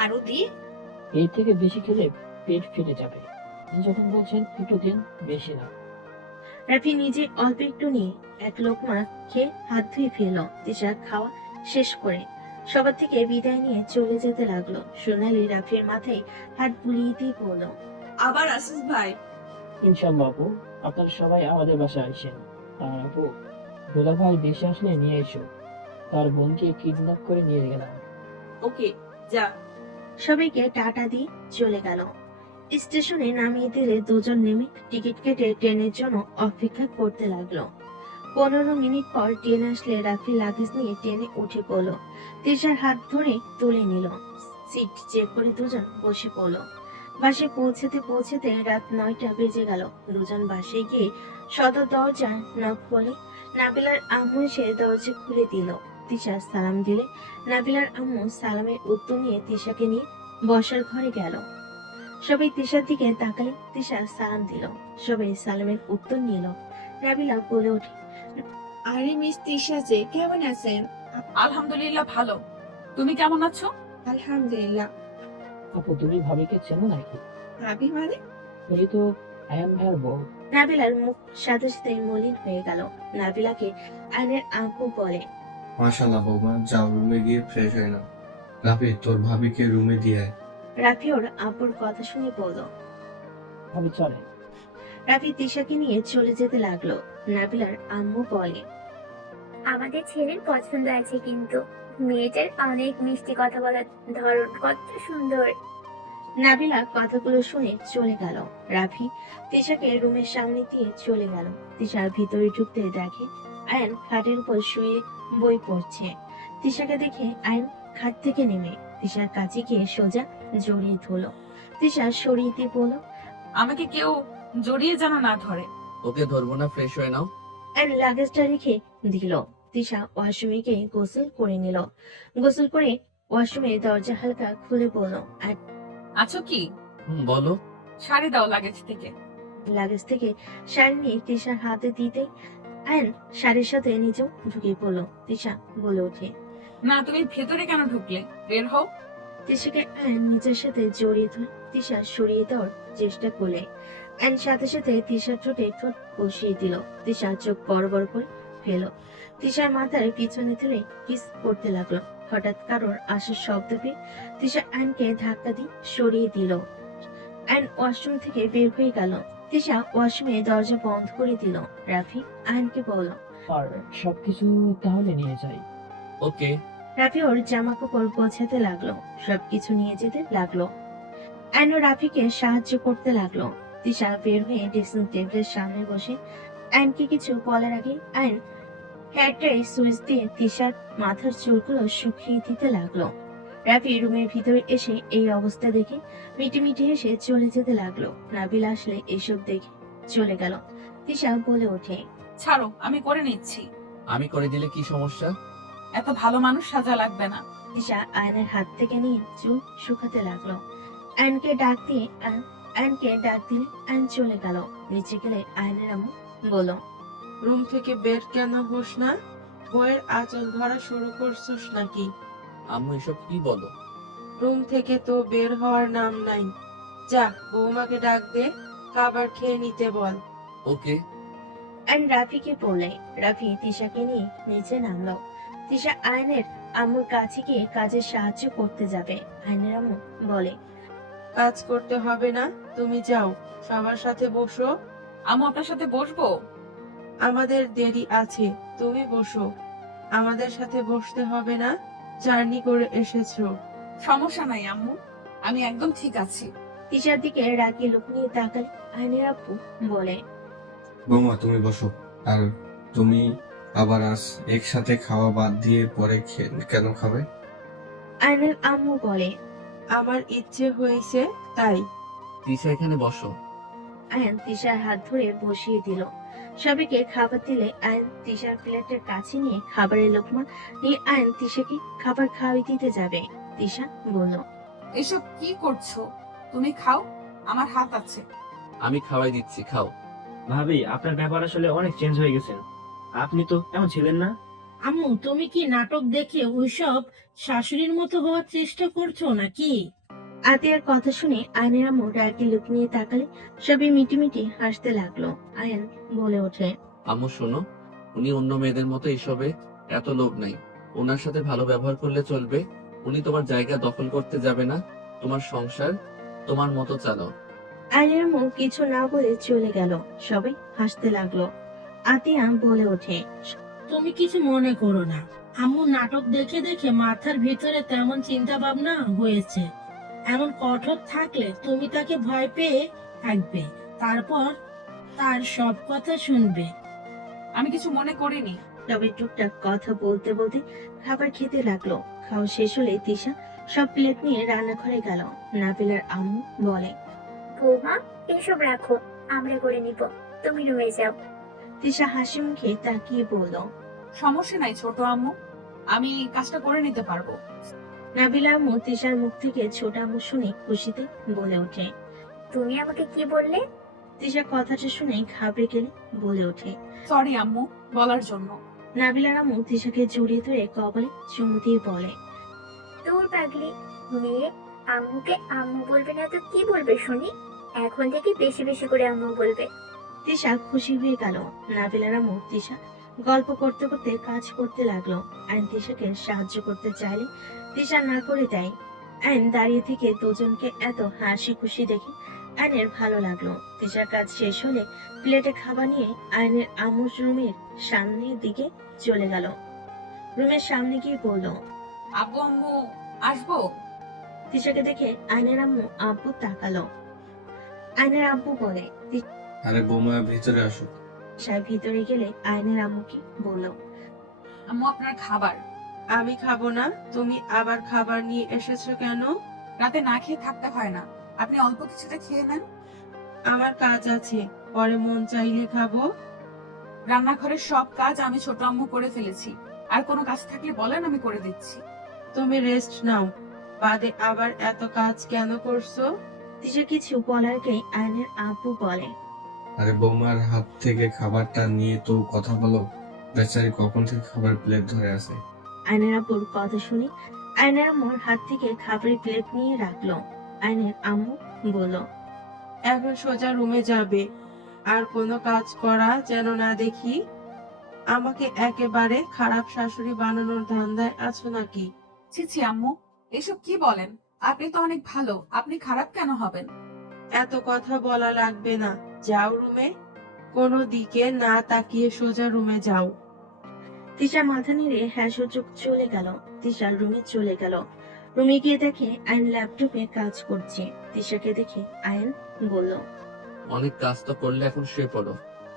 আরো দি। এর থেকে বেশি খেলে পেট ফেটে যাবে। আপনি যখন বলছেন একটু দিন, বেশি না। রাফি নিজে অল্প একটু নিয়ে এক লোকমা খেয়ে হাত ধুয়ে ফেললো। তিশা খাওয়া শেষ করে সবার থেকে বিদায় নিয়ে চলে যেতে লাগলো। সোনালি রাফির মাথায় হাত বুলিয়ে দিয়ে বলল, আবার আসিস ভাই। ইনশাআল্লাহ আপু, আপনারা সবাই আমাদের বাসায় আসেন। আর আপু, দোলা ভাই দেশে আসলে নিয়ে এসো। তার বোনকে কিডন্যাপ করে নিয়ে গেলাম। ওকে, যা। সবাইকে টাটা দিয়ে চলে গেল। স্টেশনে নামিয়ে দিলে দুজন নেমে টিকিট কেটে ট্রেনের জন্য অপেক্ষা করতে লাগলো। 15 মিনিট পর ট্রেন আসলে রাফি লাগেজ নিয়ে ট্রেনে উঠে পড়লো। তিশার হাত ধরে তুলে নিল। সিট চেক করে দুজন বসে পড়লো। বাসে পৌঁছতে পৌঁছতে রাত 9টা বেজে গেল। দুজন বাসে গিয়ে সদর দরজা নক করলে নাবিলার আম্মু এসে দরজা খুলে দিল। তিশা সালাম দিলে নাবিলার আম্মু সালামের উত্তর নিয়ে তিশাকে নিয়ে বসার ঘরে গেল। সবাই তিশার দিকে তাকালে তিশা সালাম দিল। সবাই সালামের উত্তর নিল। নাবিলা বলে ওঠে, আরে মিস তিশা যে কেমন আছেন? আলহামদুলিল্লাহ ভালো। তুমি কেমন আছো? আলহামদুলিল্লাহ। আপু তুমি ভাবিকে চেনো নাকি? ভাবি মানে? ওই তো আয়ান ভাইয়ের বউ। নাবিলার মুখ সাথে সাথে মলিন হয়ে গেল। নাবিলাকে আয়নের আম্মু বলে, মাশাআল্লাহ বৌমা, যাও রুমে গিয়ে ফ্রেশ হয়ে নাও। রাফি, তোর ভাবিকে রুমে দিয়ে আয়। রাফি ওর আব্বুর কথা শুনে বলল। ভাবি চলে। রাফি তিশাকে নিয়ে চলে যেতে লাগলো। নাবিলার আম্মু বলে, আমাদের ছেলের পছন্দ আছে, কিন্তু মেয়েটার অনেক মিষ্টি কথা বলার ধরন কত সুন্দর। নাবিলা কথাগুলো শুনে চলে গেল। রাফি তিশাকে রুমের সামনে দিয়ে চলে গেল। তিশার ভিতরে ঢুকতে দেখে আয়ন খাটের উপর শুয়ে বই পড়ছে। তিশাকে দেখে আয়ন খাট থেকে নেমে তিশার কাছে গিয়ে সোজা জড়িয়ে ধরলো। তিশা সরিয়ে দিয়ে বলল, আমাকে কেউ জড়িয়ে যেন না ধরে। ওকে ধরবো না, ফ্রেশ হয়ে নাও। আয়ন লাগেজটা রেখে দিল। তিশা ওয়াশরুমে গিয়ে গোসল করে নিল। গোসল করে ওয়াশরুমে দরজা হালকা খুলে বলল, আছো কি? বলো। শাড়ি দাও লাগেজ থেকে। লাগেজ থেকে শাড়ি নিয়ে তিশার হাতে দিতে আয়ন শাড়ির সাথে নিজেও ঢুকিয়ে পড়লো। তিশা বলে ওঠে, না, তুমি ভেতরে কেন ঢুকলে? বের হও। তিশাকে আয়ন নিজের সাথে জড়িয়ে ধরে তিশা সরিয়ে দেওয়ার চেষ্টা করলে আয়ন সাথে সাথে তিশার ঠোঁটে ঠোঁট বসিয়ে দিল। তিশা চোখ বড় বড় করে ফেল। তিশার মাথার পিছনে ধরে কিস করতে লাগলো। হঠাৎ কারোর আসার শব্দ পেয়ে তিশা আয়নকে ধাক্কা দিয়ে সরিয়ে দিল। আয়ন ওয়াশরুম থেকে বের হয়ে গেল। তিশা ওয়াশরুমে দরজা বন্ধ করে দিল। রাফি আয়নকে বলল, আর সবকিছু তাহলে নিয়ে যাই। ওকে। রাফি ওর জামা কাপড় গোছাতে লাগলো। সবকিছু নিয়ে যেতে লাগলো। আয়ন রাফিকে সাহায্য করতে লাগলো। তিশা বের হয়ে ড্রেসিং টেবিলের সামনে বসে আয়নকে কিছু বলার আগে আয়ন হেয়ার ড্রাই সুইচ দিয়ে তিশার মাথার চুলগুলো শুকিয়ে দিতে লাগলো। রাফি রুমের ভিতরে এসে এই অবস্থা দেখে মিটিমিটি হেসে চলে যেতে লাগলো। নাবিল আসলে এসব দেখে চলে গেল। তিশা বলে ওঠে, ছাড়ো, আমি করে নিচ্ছি। আমি করে দিলে কি সমস্যা? এত ভালো মানুষ সাজা লাগবে না। তিশা আয়নের হাত থেকে নিয়ে চুল শুকাতে লাগলো। আয়নকে ডাক দিলে আয়ন চলে গেল। নিচে গেলে আয়নের আম্মু বলল, রুম থেকে বের কেন হোস না? বইয়ের আঁচল ধরা শুরু করছস নাকি? আম্মু এসব কি বলো? রুম থেকে তো বের হওয়ার নাম নাই। যা, বৌমাকে ডাক দে, খাবার খেয়ে নিতে বল। ওকে। আয়ন রাফিকে বললে। রাফি তিশাকে নিয়ে নিচে নামলো। তিশা আয়নের আম্মুর কাছে গিয়ে কাজে সাহায্য করতে যাবে। আয়নের আম্মু বলে, কাজ করতে হবে না, তুমি যাও, সবার সাথে বসো। আম্মু আপনার সাথে বসবো? আমাদের দেরি আছে, তুমি বসো। আমাদের সাথে বসতে হবে না, জার্নি করে এসেছো। সমস্যা নাই আম্মু, আমি একদম ঠিক আছি। তিশার দিকে রাগি লোক নিয়ে তাকালে আয়নের আব্বু বলে, বৌমা তুমি বসো। আর তুমি আবার আজ একসাথে খাওয়া বাদ দিয়ে পরে কেন খাবে? আয়নের আম্মু বলে, আমার ইচ্ছে হয়েছে তাই। তিশা এখানে বসো। আয়ন তিশার হাত ধরে বসিয়ে দিল। সবাইকে খাবার দিলে আয়ন তিশার প্লেটের কাছে নিয়ে খাবারের লোকমা নিয়ে আয়ন তিশাকে খাবার খাওয়াই দিতে যাবে। তিশা বলল, এসব কি করছো? তুমি খাও, আমার হাত আছে। আমি খাওয়াই দিচ্ছি, খাও। ভাবি, আপনার ব্যাপার আসলে অনেক চেঞ্জ হয়ে গেছেন। আপনি তো এমন ছিলেন না। আম্মু, তুমি কি নাটক দেখে ওইসব শাশুড়ির মতো হওয়ার চেষ্টা করছো নাকি? আতিয়ার কথা শুনে আয়নের আম্মু রাগি লোক নিয়ে তাকালে সবাই মিটিমিটি হাসতে লাগলো। আয়ন বলে ওঠে, আম্মু শোনো, উনি অন্য মেয়েদের মতো এইসবে এত লোভ নাই। ওনার সাথে ভালো ব্যবহার করলে চলবে। উনি তোমার জায়গা দখল করতে যাবে না। তোমার সংসার তোমার মতো চালাও। আয়নের আম্মু কিছু না বলে চলে গেল। সবাই হাসতে লাগলো। আতিয়া বলে ওঠে, তুমি কিছু মনে করো না, আম্মু নাটক দেখে দেখে মাথার ভিতরে তেমন চিন্তা ভাবনা হয়েছে। এমন কঠোর থাকলে তুমি তাকে ভয় পেয়ে থাকবে, তারপর তার সব কথা শুনবে। আমি কিছু মনে করিনি। তবে টুকটাক কথা বলতে বলতে খাবার খেতে লাগলো। খাওয়া শেষ হলে তিশা সব প্লেট নিয়ে রান্নাঘরে গেল। নাবিলার আম্মু বলে, বৌমা, এসব রাখো, আমরা করে নিব, তুমি রুমে যাও। তিশা হাসি মুখে তাকিয়ে বলল, সমস্যা নাই ছোট আম্মু, আমি কাজটা করে নিতে পারবো। নাবিলা আম্মু তিশার মুখ থেকে ছোট আম্মু শুনে খুশিতে বলে ওঠে। তুমি আমাকে কি বললে? তিশা কথাটা শুনে ঘাবড়ে গেলে বলে ওঠে, সরি আম্মু, বলার জন্য। নাবিলার আম্মু তিশাকে জড়িয়ে ধরে কপালে চুমু দিয়ে বলে, দূর পাগলি মেয়ে, আম্মুকে আম্মু বলবে না তো কি বলবে শুনি? এখন থেকে বেশি বেশি করে আম্মু বলবে। তিশা খুশি হয়ে গেল। নাবিলার আম্মু তিশা গল্প করতে করতে কাজ করতে লাগলো। আইন তিশাকে সাহায্য করতে চাইলে তিশা না করে দেয়। আইন দাঁড়িয়ে থেকে দুজনকে এত হাসি খুশি দেখে আইনের ভালো লাগলো। তিশার কাজ শেষ হলে প্লেটে খাবার নিয়ে আইনের আম্মুর রুমের সামনের দিকে চলে গেল। রুমের সামনে গিয়ে বলল, আব্বু আম্মু আসবো? তিশাকে দেখে আইনের আম্মু আব্বু তাকালো। আইনের আব্বু বলে, আরে বৌমা ভিতরে আসো। তিশা ভিতরে গেলে আইনের আম্মুকে বলল, আম্মু আপনার খাবার। আমি খাবো না। তুমি আবার খাবার নিয়ে এসেছো কেন? রাতে না খেয়ে থাকতে হয় না, আপনি অল্প কিছুটা খেয়ে নেন। আমার কাজ আছে, পরে মন চাইলে খাবো। রান্নাঘরের সব কাজ আমি ছোট আম্মু করে ফেলেছি, আর কোনো কাজ থাকলে বলেন, আমি করে দিচ্ছি। তুমি রেস্ট নাও, বাদে আবার এত কাজ কেন করছো? তিশা কিছু বলার আগেই আইনের আব্বু বলে, আরে বৌমার হাত থেকে খাবারটা নিয়ে তো কথা বলো। বেচারি কখন থেকে খাবার প্লেট ধরে আছে। আইনের আব্বুর কথা শুনে আইনের আম্মুর হাত থেকে খাবারের প্লেট নিয়ে রাখলো। আইনের আম্মু বলল, এখন সোজা রুমে যাবে, আর কোনো কাজ করা যেন না দেখি। আমাকে একেবারে খারাপ শাশুড়ি বানানোর ধান্দায় আছো নাকি? ছি ছি আম্মু, এসব কি বলেন? আপনি তো অনেক ভালো, আপনি খারাপ কেন হবেন? এত কথা বলা লাগবে না, যাও রুমে। কোনো দিকে না তাকিয়ে সোজা রুমে যাও। তিশা মাথা নেড়ে হ্যাঁ সূচক চলে গেল। তিশার রুমে চলে গেল। রুমে গিয়ে দেখে আইন ল্যাপটপে কাজ করছে। তিশাকে দেখে আইন বলল, অনেক কাজ তো করলে, এখন শুয়ে পড়ো।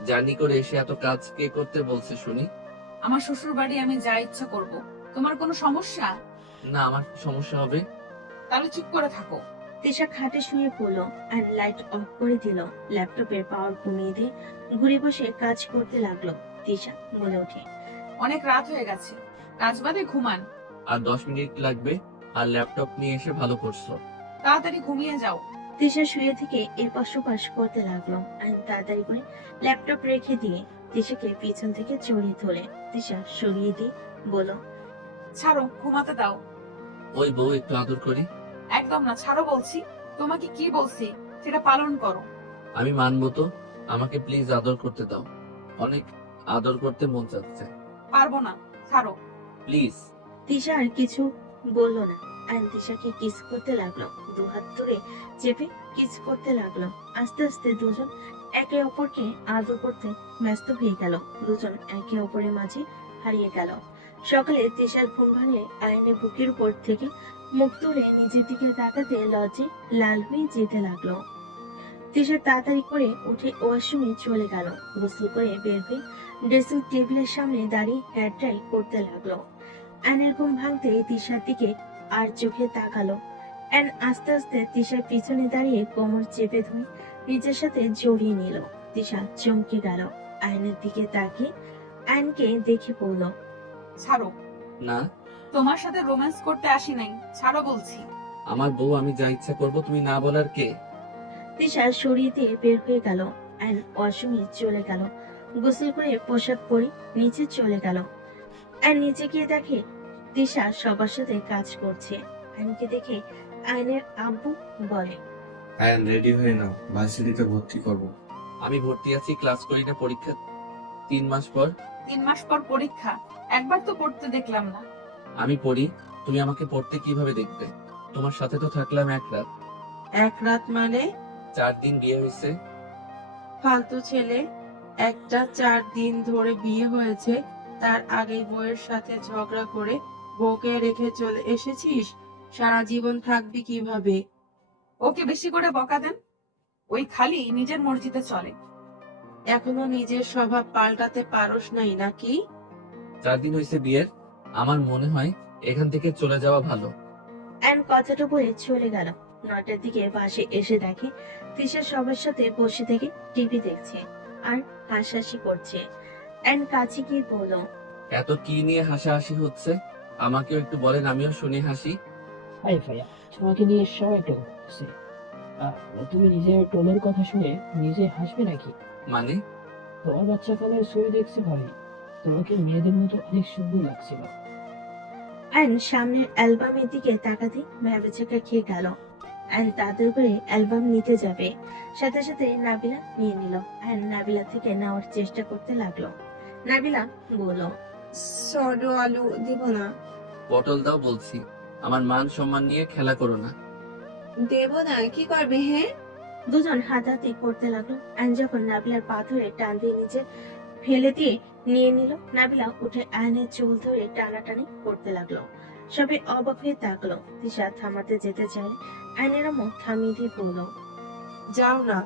জার্নি করে এসে এত কাজ কে করতে বলছে শুনি? আমার শ্বশুর বাড়ি, আমি যা ইচ্ছা করব। তোমার কোনো সমস্যা? না, আমার সমস্যা হবে। তাহলে চুপ করে থাকো। তিশা খাটে শুয়ে পড়লো। আইন লাইট অফ করে দিল। ল্যাপটপের পাওয়ার কমিয়ে দিয়ে ঘুরে বসে কাজ করতে লাগলো। তিশা বলে ওঠে, অনেক রাত হয়ে গেছে, কাজ বাদে ঘুমান। আর 10 মিনিট লাগবে। আর ল্যাপটপ নিয়ে এসে ভালো করছো। তাড়াতাড়ি ঘুমিয়ে যাও। তিশা শুয়ে থেকে এপাশ ওপাশ করতে লাগলো। আইন তাড়াতাড়ি করে ল্যাপটপ রেখে দিয়ে তিশাকে পিছন থেকে জড়িয়ে ধরে তিশা সরিয়ে দিয়ে বলল, ছাড়ো, ঘুমাতে দাও। ওই বউ, একটু আদর করি। একদম না, ছাড়ো বলছি। তোমাকে কি বলছি সেটা পালন করো। আমি মানবো তো, আমাকে প্লিজ আদর করতে দাও। অনেক আদর করতে মন চাচ্ছে। পারবো না, ছাড়ো প্লিজ। তিশা আর কিছু বলল না। আইন তিশাকে কিস করতে লাগলো। দুহাত ধরে চেপে কিস করতে লাগলো। আস্তে আস্তে দুজন একে অপরকে আদর করতে ব্যস্ত হয়ে গেল। দুজন একে অপরের মাঝে হারিয়ে গেল। সকালে তিশার ঘুম ভাঙলে আয়নের বুকের উপর থেকে মুখ তুলে নিজের দিকে তাকাতে লজ্জে লাল হয়ে যেতে লাগলো। তিশা তাড়াতাড়ি করে উঠে ওয়াশরুমে চলে গেল। গোসল করে বের হয়ে ড্রেসিং টেবিলের সামনে দাঁড়িয়ে হেয়ার ড্রাই করতে লাগলো। আয়নের ঘুম ভাঙতে তিশার দিকে আর চোখে তাকালো। অ্যান আস্তে আস্তে তিশার পিছনে দাঁড়িয়ে কোমর চেপে ধরে নিজের সাথে জড়িয়ে নিল। তিশা চমকে গেল। আয়নের দিকে তাকিয়ে আয়নকে দেখে পড়ল। ছাড়ো, না, তোমার সাথে রোম্যান্স করতে আসি নাই, ছাড়ো বলছি। আমার বউ, আমি যা ইচ্ছা করব, তুমি না বলার কে? তিশা সরিয়ে দিয়ে বের হয়ে গেল। আয়ন ওয়াশরুমে চলে গেল। গোসল করে পোশাক পরে নিচে চলে গেল। আর নিচে গিয়ে দেখে তিশা সবার সাথে কাজ করছে। আয়নকে দেখে আয়নের আব্বু বলে, আয়ান রেডি হয়ে নাও, ভার্সিটিতে ভর্তি করব। আমি ভর্তি আছি, ক্লাস করি না, পরীক্ষা 3 মাস পর। 3 মাস পর পরীক্ষা? একবার তো পড়তে দেখলাম না। আমি পড়ি, তুমি আমাকে পড়তে কিভাবে দেখবে? তোমার সাথে তো থাকলাম 1 রাত। 1 রাত মানে? 4 দিন বিয়ে হয়েছে। ফালতু ছেলে। একটা 4 দিন ধরে বিয়ে হয়েছে, তার আগে বউয়ের সাথে ঝগড়া করে বউকে রেখে চলে এসেছিস। সারা জীবন থাকবি কিভাবে? ওকে বেশি করে বকা দেন, ওই খালি নিজের মর্জিতে চলে। এখনো নিজের স্বভাব পাল্টাতে পারোস নাই নাকি? 4 দিন হয়েছে বিয়ের, আমার মনে হয় এখান থেকে চলে যাওয়া ভালো। অ্যান কথাটা বলে চলে গেল। 9টার দিকে বাসে এসে দেখে তিশা সবার সাথে বসে থেকে টিভি দেখছে আর হাসাহাসি করছে। অ্যান কাছে গিয়ে বলল, এত কি নিয়ে হাসাহাসি হচ্ছে? আমাকেও একটু বলেন, আমিও শুনে হাসি। হাই ভাইয়া, তোমাকে নিয়ে সবাই টোল করছে। তুমি নিজের টোলের কথা শুনে নিজে হাসবে নাকি? মানে? তোমার বাচ্চাকালের ছবি দেখছে ভাই, তোমাকে মেয়েদের মতো অনেক সুন্দর লাগছিল। অ্যান সামনের অ্যালবামের দিকে তাকাতে ভ্যাবেচাকা খেয়ে গেল। অ্যান তাদের করে অ্যালবাম নিতে যাবে, সাথে সাথে নাবিলা নিয়ে নিল। অ্যান নাবিলা থেকে নেওয়ার চেষ্টা করতে লাগলো। নাবিলা বলল, সরু আলু দিব না। পটল দাও বলছি, আমার মান সম্মান নিয়ে খেলা করো না। দেব না, কি করবে? হ্যাঁ, দুজন হাতাহাতি করতে লাগলো। অ্যান যখন নাবিলার পা ধরে টান দিয়ে নিচে ফেলে দিয়ে নিয়ে নিল, নাবিলা উঠে আয়নের চুল ধরে টানাটানি করতে লাগলো। সবাই অবাক হয়ে তাকলো। তিশা থামাতে যেতে চায়, আয়নের আম্মু থামিয়ে দিয়ে বলল, যাও না,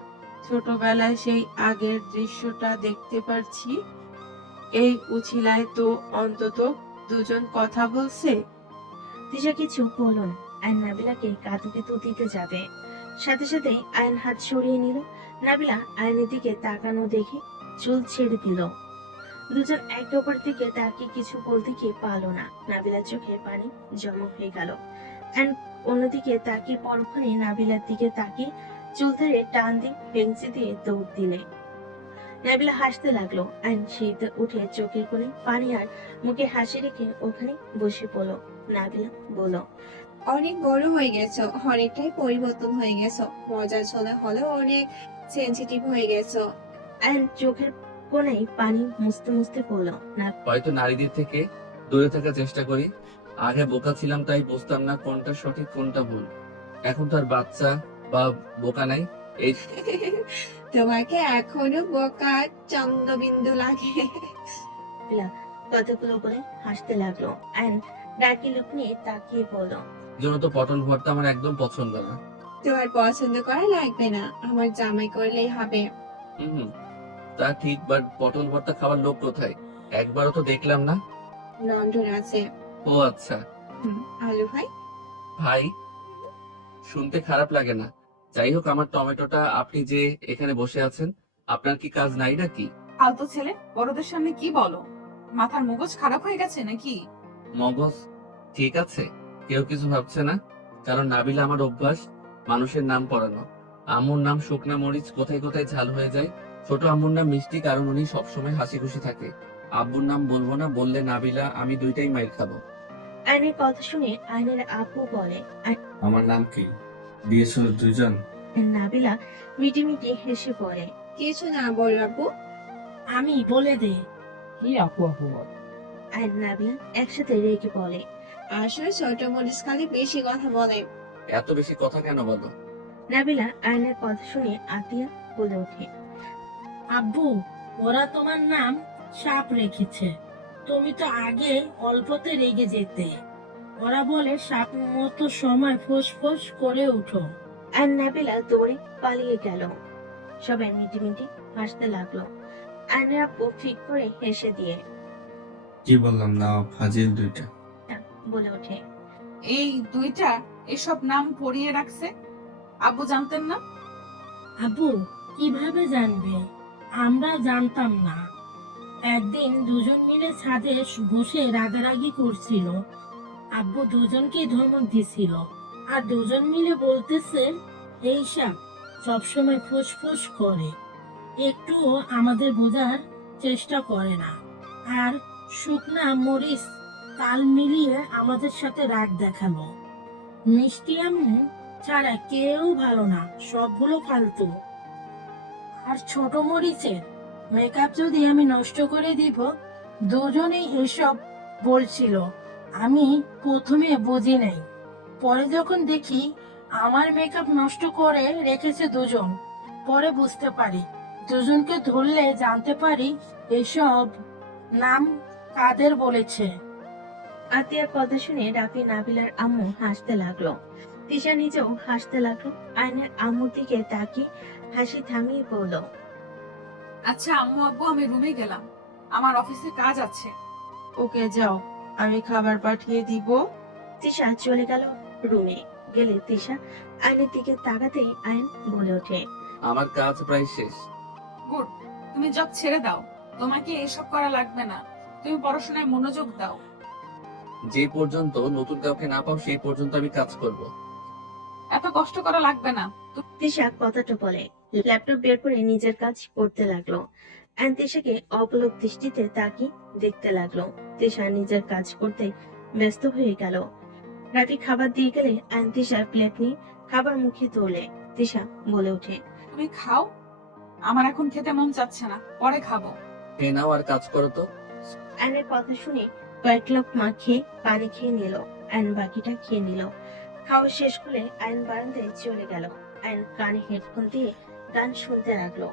ছোটবেলায় সেই আগের দৃশ্যটা দেখতে পারছি। এই উছিলায় তো অন্তত দুজন কথা বলছে। তিশা কিছু বলল না। আয়ন নাবিলাকে কাঁধে দিতে যাবে, সাথে সাথে আয়ন হাত সরিয়ে নিল। নাবিলা আয়নের দিকে তাকানো দেখে চুল ছেড়ে দিল। দুজন একে অপর দিকে তাকিয়ে কিছু বলতে গিয়ে পারল না। নাবিলার চোখে পানি জমা হয়ে গেল। অ্যান্ড অন্যদিকে তাকিয়ে পরক্ষণে নাবিলার দিকে তাকিয়ে চুল ধরে টান দিয়ে বেঞ্চি দিয়ে দৌড় দিলে। নাবিলা হাসতে লাগলো। অ্যান্ড শীতে উঠে চোখের কোণে পানি আর মুখে হাসি রেখে ওখানে বসে পড়ল। নাবিলা বলল, অনেক বড় হয়ে গেছো, অনেকটাই পরিবর্তন হয়ে গেছো। মজার ছলে হলেও অনেক সেনসিটিভ হয়ে গেছো। অ্যান্ড চোখের কোণে পানি মুছতে মুছতে পড়ল। না, হয়তো নারীদের থেকে দূরে থাকার চেষ্টা করি। আগে বোকা ছিলাম, তাই বুঝতাম না কোনটা সঠিক কোনটা ভুল। এখন তো আর বাচ্চা বা বোকা নাই। এই তোমাকে এখনো বোকা চন্দ্রবিন্দু লাগে। কথাগুলো বলে হাসতে লাগলো। অ্যান্ড ডাকি লোক নিয়ে তাকিয়ে বলল, জন্য তো পটল ভর্তা আমার একদম পছন্দ না। তোমার পছন্দ করা লাগবে না, আমার জামাই করলেই হবে। হুম, তা ঠিক, বাট পটল ভর্তা খাওয়ার লোক কোথায়? একবারও তো দেখলাম না। লন্ডন আছে। ও আচ্ছা। আলু ভাই? ভাই শুনতে খারাপ লাগে না। যাই হোক, আমার টমেটোটা, আপনি যে এখানে বসে আছেন, আপনার কি কাজ নাই নাকি? ফালতু ছেলে, বড়দের সামনে কি বলো? মাথার মগজ খারাপ হয়ে গেছে নাকি? মগজ ঠিক আছে, কেউ কিছু ভাবছে না, কারণ নাবিলা আমার অভ্যাস মানুষের নাম পড়ানো। আম্মুর নাম শুকনা মরিচ কোথায় কোথায় ঝাল হয়ে যায়। ছোট আম্মুর নাম মিষ্টি, কারণ উনি সবসময় হাসি খুশি থাকে। আব্বুর নাম বলবো না, বললে নাবিলা আমি দুইটাই মাইর খাবো। আয়নের কথা শুনে আয়নের আপু বলে, আমার নাম কি দিয়েছো দুইজন? নাবিলা মিটি মিটি হেসে পড়ে, কিছু না বল আপু। আমি বলে দে। কি আপু আপু বল? আর নাবিলা একসাথে রেগে বলে, আসলে ছোট মরিচ খালি বেশি কথা বলে। এত বেশি কথা কেন বলো? নাবিলা আয়নের কথা শুনে আতিয়া বলে ওঠে, আব্বু, ওরা তোমার নাম সাপ রেখেছে। তুমি তো আগে অল্পতে রেগে যেতে। ওরা বলে সাপ মতো সময় ফোঁস করে উঠো। আর নাবিলা দৌড়ে পালিয়ে গেল। সবাই মিটিমিটি হাসতে লাগলো। আয়নের আপু ফিক করে হেসে দিয়ে কি বললাম না, ফাজিল দুইটা। বলে ওঠে, এই দুইটা এসব নাম পড়িয়ে রাখছে, আব্বু জানতেন না? আব্বু কিভাবে জানবে? আমরা জানতাম না। একদিন দুজন মিলে ছাদে বসে রাগারাগি করছিল। আব্বু দুজনকে ধমক দিছিল, আর দুজন মিলে বলতেছে এই সাপ সবসময় ফুসফুস করে, একটুও আমাদের বোঝার চেষ্টা করে না, আর শুকনা মরিচ তাল মিলিয়ে আমাদের সাথে রাগ দেখালো। মিষ্টি আম্মু ছাড়া কেউ ভালো না, সবগুলো ফালতু। আর ছোট মরিচের মেকআপ যদি আমি নষ্ট করে দিব, দুজনেই এসব বলছিল। আমি প্রথমে বুঝি নাই, পরে যখন দেখি আমার মেকআপ নষ্ট করে রেখেছে দুজন, পরে বুঝতে পারি। দুজনকে ধরলে জানতে পারি এসব নাম কাদের বলেছে। আতিয়ার কথা শুনে রাফি নাবিলার আম্মু হাসতে লাগলো। তিশা নিজেও হাসতে লাগলো। আয়নের আম্মুর দিকে তাকিয়ে হাসি থামিয়ে বলল, আচ্ছা আম্মু আব্বু, আমি রুমে গেলাম, আমার অফিসে কাজ আছে। ওকে যাও, আমি খাবার পাঠিয়ে দিব। তিশা চলে গেল রুমে। গেলে তিশা আয়নের দিকে তাকাতেই আয়ন বলে ওঠে, আমার কাজ প্রায় শেষ। গুড, তুমি জব ছেড়ে দাও, তোমাকে এসব করা লাগবে না, তুমি পড়াশোনায় মনোযোগ দাও। যে পর্যন্ত নতুন কাউকে না পাও সেই পর্যন্ত আমি কাজ করব। এত কষ্ট করা লাগবে না। তিশা কথাটা বলে ল্যাপটপ বের করে নিজের কাজ করতে লাগলো। আয়ন তিশাকে অপলক দৃষ্টিতে তাকিয়ে দেখতে লাগলো। তিশা নিজের কাজ করতে ব্যস্ত হয়ে গেল। রাফি খাবার দিয়ে গেলে আয়ন তিশার প্লেট নিয়ে খাবার মুখে তোলে। তিশা বলে ওঠে, তুমি খাও, আমার এখন খেতে মন চাচ্ছে না, পরে খাবো। খেয়ে নাও আর কাজ করো তো। আয়নের কথা শুনে কয়েক লোক মা খেয়ে পানি খেয়ে নিল। আয়ন বাকিটা খেয়ে নিল। খাওয়া শেষ করে আয়ন বারান্দায় চলে গেল। আয়ন কানে হেডফোন দিয়ে গান শুনতে লাগলো।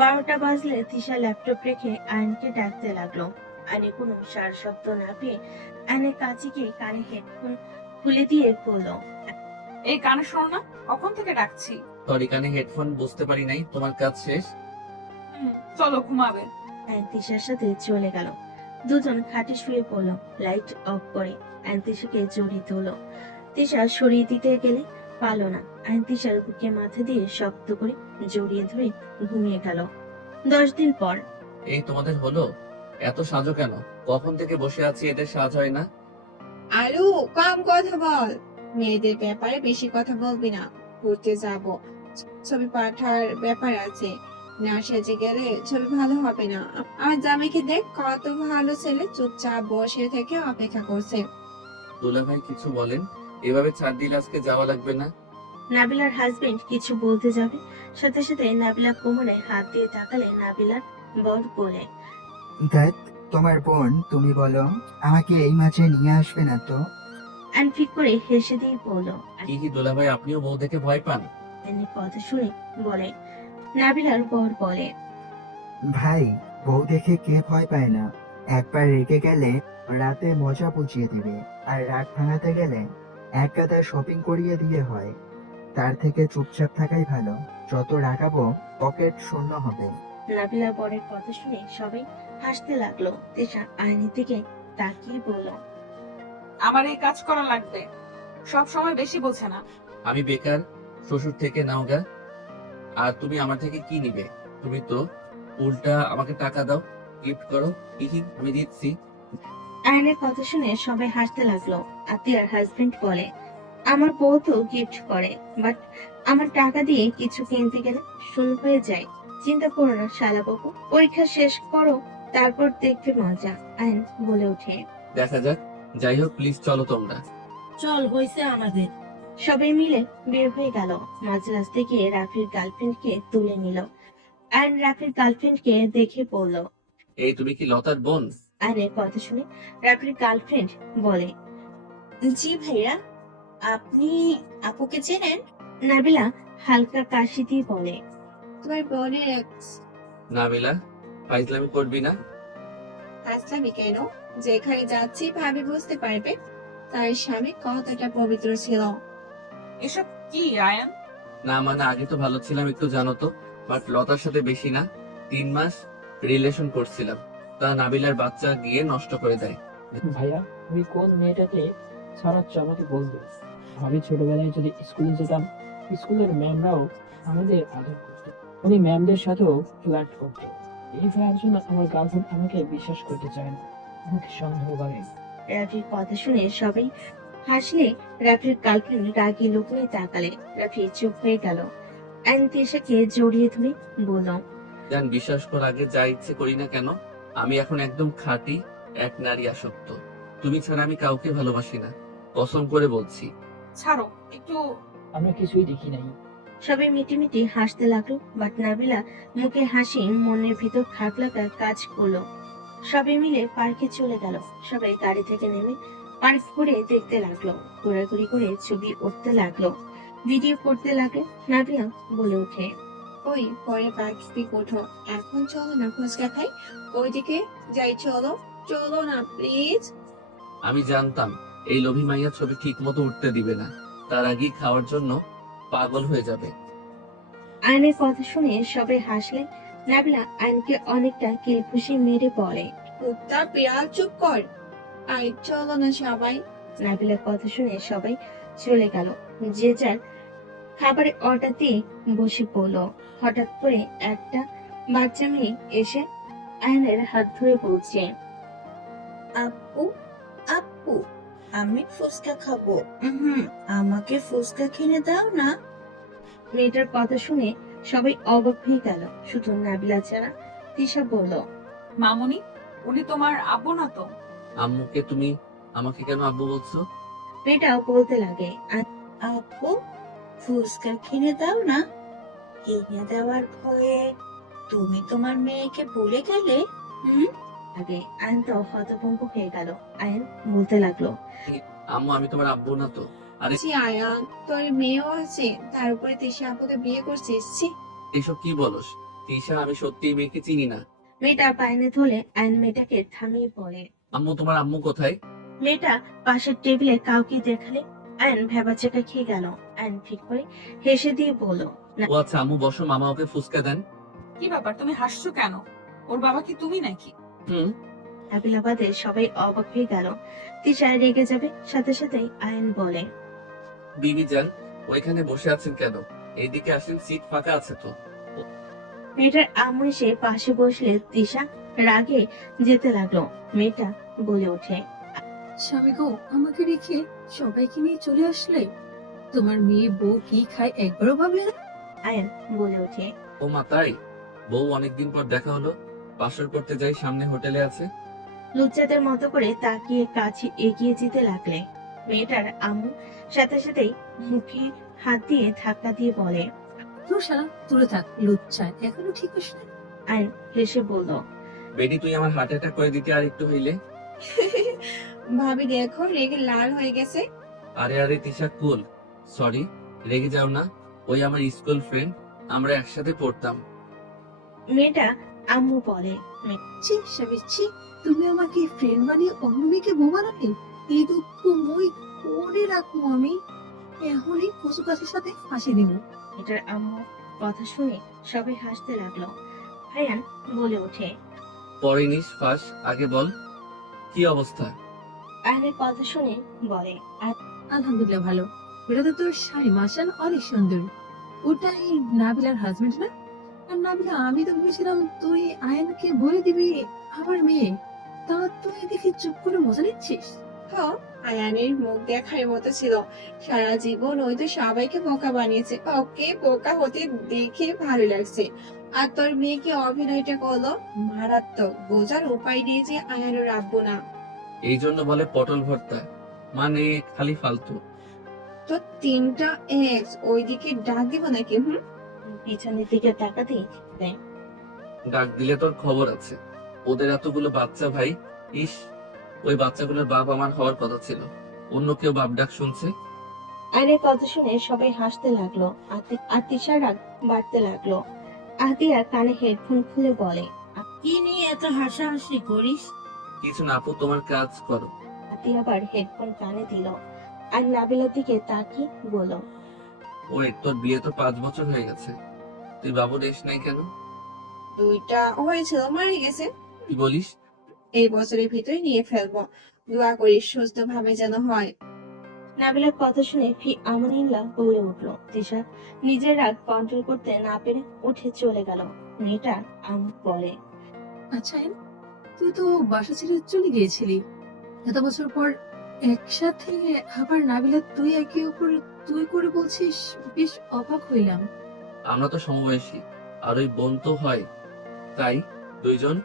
12টা বাজলে তিশা ল্যাপটপ রেখে আয়নকে ডাকতে লাগলো। আয়নে কোনো সার শব্দ না পেয়ে আয়নের কাছে গিয়ে কানে হেডফোন খুলে দিয়ে বলল, এই কানে শোনো না, কখন থেকে ডাকছি। সরি, কানে হেডফোন বুঝতে পারি নাই। তোমার কাজ শেষ? চলো ঘুমাবে। আয়ন তিশার সাথে চলে গেল। দুজন খাটে শুয়ে পড়লো। লাইট অফ করে আয়ন তিশাকে জড়িয়ে তুললো। তিশা সরিয়ে দিতে গেলে পারল না। আয়ন তিশার বুকে মাথা দিয়ে শক্ত করে জড়িয়ে ধরে ঘুমিয়ে গেল। 10 দিন পর। এই তোমাদের হলো? এত সাজো কেন? কখন থেকে বসে আছি, এদের সাজ হয় না? আলু, কম কথা বল। মেয়েদের ব্যাপারে বেশি কথা বলবি না। ঘুরতে যাব, ছবি পাঠার ব্যাপার আছে, না সেজে গেলে ছবি ভালো হবে না। আমার জামাইকে দেখ, কত ভালো ছেলে, চুপচাপ বসে থেকে অপেক্ষা করছে। দুলা ভাই কিছু বলেন? এভাবে ছাড় দিলে আজকে যাওয়া লাগবে না? নাবিলার হাজবেন্ড কিছু বলতে যাবে, সাথে সাথে নাবিলা কোমরে হাত দিয়ে তাকালে নাবিলার বর বলে, দেখ তোমার বোন, তুমি বলো আমাকে এই মাঝে নিয়ে আসবে না তো? আনফিক করে হেসে দিয়ে বলল। কি দুলা ভাই, আপনিও বউ দেখে ভয় পান? কথা শুনে বলে নাবিলার বর বলে, ভাই, বউ দেখে কে ভয় পায় না? একবার রেগে গেলে রাতে মজা বুঝিয়ে দিবে, আর রাগ ভাঙাতে গেলে এক গাদায় শপিং করিয়ে দিয়ে হয়। তার থেকে চুপচাপ থাকাই ভালো, যত রাগাবো পকেট শূন্য হবে। নাবিলার বরের কথা শুনে সবাই হাসতে লাগলো। তেশা আয়নের দিকে তাকিয়ে বলল, আমার এই কাজ করা লাগবে, সব সময় বেশি বোঝে না। আমি বেকার, শ্বশুর থেকে নাও গা। আর তুমি আমার থেকে কি নিবে? তুমি তো উল্টা আমাকে টাকা দাও, গিফট করো। আমি দিচ্ছি। আয়নের কথা শুনে সবাই হাসতে লাগলো। আতিয়ার হাজবেন্ড বলে, আমার বউ তো গিফট করে, বাট আমার টাকা দিয়ে কিছু কিনতে গেলে শূন্য হয়ে যায়। চিন্তা করো না শালা বাবু, পরীক্ষা শেষ করো, তারপর দেখবে মজা। আয়ন বলে ওঠে, দেখা যাক। যাই হোক, প্লিজ চলো তোমরা। চল, হয়েছে আমাদের। সবাই মিলে বের হয়ে গেল। মাঝ রাস্তায় গিয়ে রাফির গার্লফ্রেন্ডকে তুলে নিল। আয়ন রাফির গার্লফ্রেন্ডকে দেখে বলল, এই তুমি কি লতার বোন? আয়নের কথা শুনে রাফির গার্লফ্রেন্ড বলে, জি ভাইয়া, আপনি আপুকে চেনেন? নাবিলা হালকা কাশি দিয়ে বলে, তোমার বোনের এক্স। নাবিলা, ফাইজলামি করবি না। হাসলামি কেন? যেখানে যাচ্ছি ভাবি বুঝতে পারবে তার স্বামী কতটা পবিত্র ছিল। এসব কি আয়ান? না মানে আগে তো ভালো ছিলাম একটু জানো তো, বাট লতার সাথে বেশি না, 3 মাস রিলেশন করছিলাম, তা নাবিলার বাচ্চা গিয়ে নষ্ট করে দেয়। ভাইয়া, তুমি কোন মেয়েটাকে ছাড়াচ্ছ আমাকে বলবে? আমি ছোটবেলায় যদি স্কুলে যেতাম, স্কুলের ম্যামরাও আমাদের আদর করতো, উনি ম্যামদের সাথেও ফ্লার্ট করতো। এই ভাইয়ার জন্য আমার গার্লফ্রেন্ড আমাকে বিশ্বাস করতে চায় না, আমাকে সন্দেহ করে। রাফির কথা শুনে সবাই হাসলে রাফির গার্লফ্রেন্ড রাগি লোক নিয়ে তাকালে। রাফি চুপ হয়ে গেল। আয়ন তিশাকে জড়িয়ে ধরে বলল, জান বিশ্বাস কর, আগে যা ইচ্ছে করি না কেন, আমি এখন একদম খাঁটি এক নারী আসক্ত। তুমি ছাড়া আমি কাউকে ভালোবাসি না, কসম করে বলছি। ছাড়ো একটু। আমরা কিছুই দেখি নাই। সবাই মিটিমিটি হাসতে লাগলো, বাট নাবিলা মুখে হাসি মনের ভিতর খারাপ লাগা কাজ করলো। সবাই মিলে পার্কে চলে গেল। সবাই গাড়ি থেকে নেমে পার্ক ঘুরে দেখতে লাগলো, ঘোরাঘুরি করে ছবি উঠতে লাগলো, ভিডিও করতে লাগলো। নাবিলা বলে ওঠে, ওই পরে পার্ক পিক ওঠো, এখন চলো না ফুচকা খাই, ওইদিকে যাই, চলো চলো না প্লিজ। আমি জানতাম এই লোভী মাইয়া ছবি ঠিক মতো উঠতে দিবে না, তার আগেই খাওয়ার জন্য পাগল হয়ে যাবে। আয়নের কথা শুনে সবাই হাসলে। নাবিলা আয়নকে অনেকটা কিলখুশি মেরে বলে, কুত্তা বিড়াল চুপ কর, আই চলো না সবাই। নাবিলার কথা শুনে সবাই চলে গেল, যে যার খাবারের অর্ডার দিয়ে বসে পড়লো। হঠাৎ করে একটা বাচ্চা মেয়ে এসে আয়নের হাত ধরে বলছে, আপু আপু, আমি ফুচকা খাবো, আমাকে ফুচকা কিনে দাও না। মেয়েটার কথা শুনে সবাই অবাক হয়ে গেল, শুধু নাবিলা ছাড়া। তিশা বলল, মামুনি, উনি তোমার আব্বু না তো? আম্মুকে তুমি আমাকে কেন আব্বু বলছো? মেয়েটাও বলতে লাগে, আপু ফুচকা কিনে দাও না। কিনে দেওয়ার ভয়ে তুমি তোমার মেয়েকে ভুলে গেলে। আগে আয়ন তো হতভম্ব হয়ে গেল। আয়ন বলতে লাগলো, আম্মু আমি তোমার আব্বু না তো। আরে আয়ান, তোর মেয়েও আছে, তার উপরে তিশা আপুকে বিয়ে করছিস। ছি, এইসব কি বলস তিশা, আমি সত্যি এই মেয়েকে চিনি না। মেয়েটা পায়নে ধরে আয়ন মেয়েটাকে থামিয়ে পড়ে। আম্মু তোমার আম্মু কোথায়? মেয়েটা পাশের টেবিলে কাউকে দেখালে আয়ন ভেবাচাকা খেয়ে গেল। আয়ন ঠিক করে হেসে দিয়ে বলল, ও আচ্ছা আম্মু বসো, মামা ওকে ফুসকা দেন। কি ব্যাপার, তুমি হাসছো কেন? ওর বাবা কি তুমি নাকি? নাবিলাবাদে সবাই অবাক হয়ে গেল। তিশা রেগে যাবে সাথে সাথেই আয়ন বলে, বিবি যান ওইখানে বসে আছেন কেন? এইদিকে আসেন, সিট ফাঁকা আছে তো। মেয়েটার আম্মু এসে পাশে বসলে তিশা রাগে যেতে লাগলো। মেয়েটা বলে ওঠে, স্বামী গো, আমাকে রেখে সবাইকে নিয়ে চলে আসলে? তোমার মেয়ে বউ কি খায় একবারও ভাবলে না? আয়ন বলে ওঠে, ও মা তাই? বউ অনেকদিন পর দেখা হলো, বাসর করতে যাই, সামনে হোটেলে আছে। লুচ্চাদের মতো করে তাকিয়ে কাছে এগিয়ে যেতে লাগলে। মেয়েটার আম্মু সাথে সাথেই মুখে হাত দিয়ে ধাক্কা দিয়ে বলে, তো শালা দূরে থাক, লুচ্চা, এখনো ঠিক হস না। আয়ন হেসে বলল, বেডি তুই আমার হার্ট অ্যাটাক করে দিতে আর একটু হইলে। ভাবি দেখো রেগে লাল হয়ে গেছে। আরে আরে তিশা কুল, সরি, রেগে যাও না, ওই আমার স্কুল ফ্রেন্ড, আমরা একসাথে পড়তাম। মেয়েটা আম্মু বলে, ছি স্বামী ছি, তুমি আমাকে ফ্রেন্ড বানিয়ে অন্য মেয়েকে বউ বানালে? এই দুঃখ মই করে রাখবো আমি, এখনই কচু গাছের সাথে ফাঁসি দিব। এটার আম্মু কথা শুনে সবাই হাসতে লাগলো। আয়ান বলে ওঠে, পরে নিস ফাঁস, আগে বল কি অবস্থা? আয়নের কথা শুনে বলে, আলহামদুলিল্লাহ ভালো। এটা তো তোর স্বামী, মাশাল অনেক সুন্দর। ওটা এই নাবিলার হাজবেন্ড না? আর নাবিলা, আমি তো ভেবেছিলাম তুই আয়নকে বলে দিবি আমার মেয়ে, তা তুই দেখি চুপ করে মজা নিচ্ছিস। আয়ানের মুখ দেখার মতো ছিল, সারা জীবন ওই তো সবাইকে বোকা বানিয়েছে, ওকে বোকা হতে দেখে ভালো লাগছে। আর তোর মেয়েকে অভিনয়টা করলো মারাত্মক, বোঝার উপায় নেই যে আয়ানের রাখবো না। এই জন্য বলে পটল ভর্তা, মানে খালি ফালতু। তো 3টা এক্স ওইদিকে ডাক দিব নাকি? পিছনের দিকে তাকাতেই ডাক দিলে তোর খবর আছে। ওদের এতগুলো বাচ্চা ভাই, ইস, ওই বাচ্চাগুলোর বাপ আমার হওয়ার কথা ছিল, অন্য কেউ বাপ ডাক শুনছে। আয়নের কথা শুনে সবাই হাসতে লাগলো। আর তিশার রাগ বাড়তে লাগলো। আতিয়া কানে হেডফোন খুলে বলে, কি নিয়ে এত হাসাহাসি করিস? কিছু না আপু, তোমার কাজ করো। আতি আবার হেডফোন কানে দিল আর নাবিলার দিকে তাকিয়ে বলল, ওই তোর বিয়ে তো 5 বছর হয়ে গেছে, তুই বাবু রেস নাই কেন? দুইটা হয়েছিল, মারা গেছে। কি বলিস? এই বছরের ভিতরে নিয়ে ফেলবো, দোয়া করি সুস্থ ভাবে যেন হয়। নাবিলার কথা শুনে ফি আমানিল্লাহ বলে উঠল। তিশা নিজের রাগ কন্ট্রোল করতে না পেরে উঠে চলে গেল। মেয়েটা বলে, আচ্ছা আয়ান, তুই তো বাসা ছেড়ে চলে গিয়েছিলি, এত বছর পর একসাথে আবার নাবিলা তুই একে উপরে তুই করে বলছিস, বেশ অবাক হইলাম। আমরা তো সমবয়সী, আর ওই বোন তো হয়, তাই দুইজন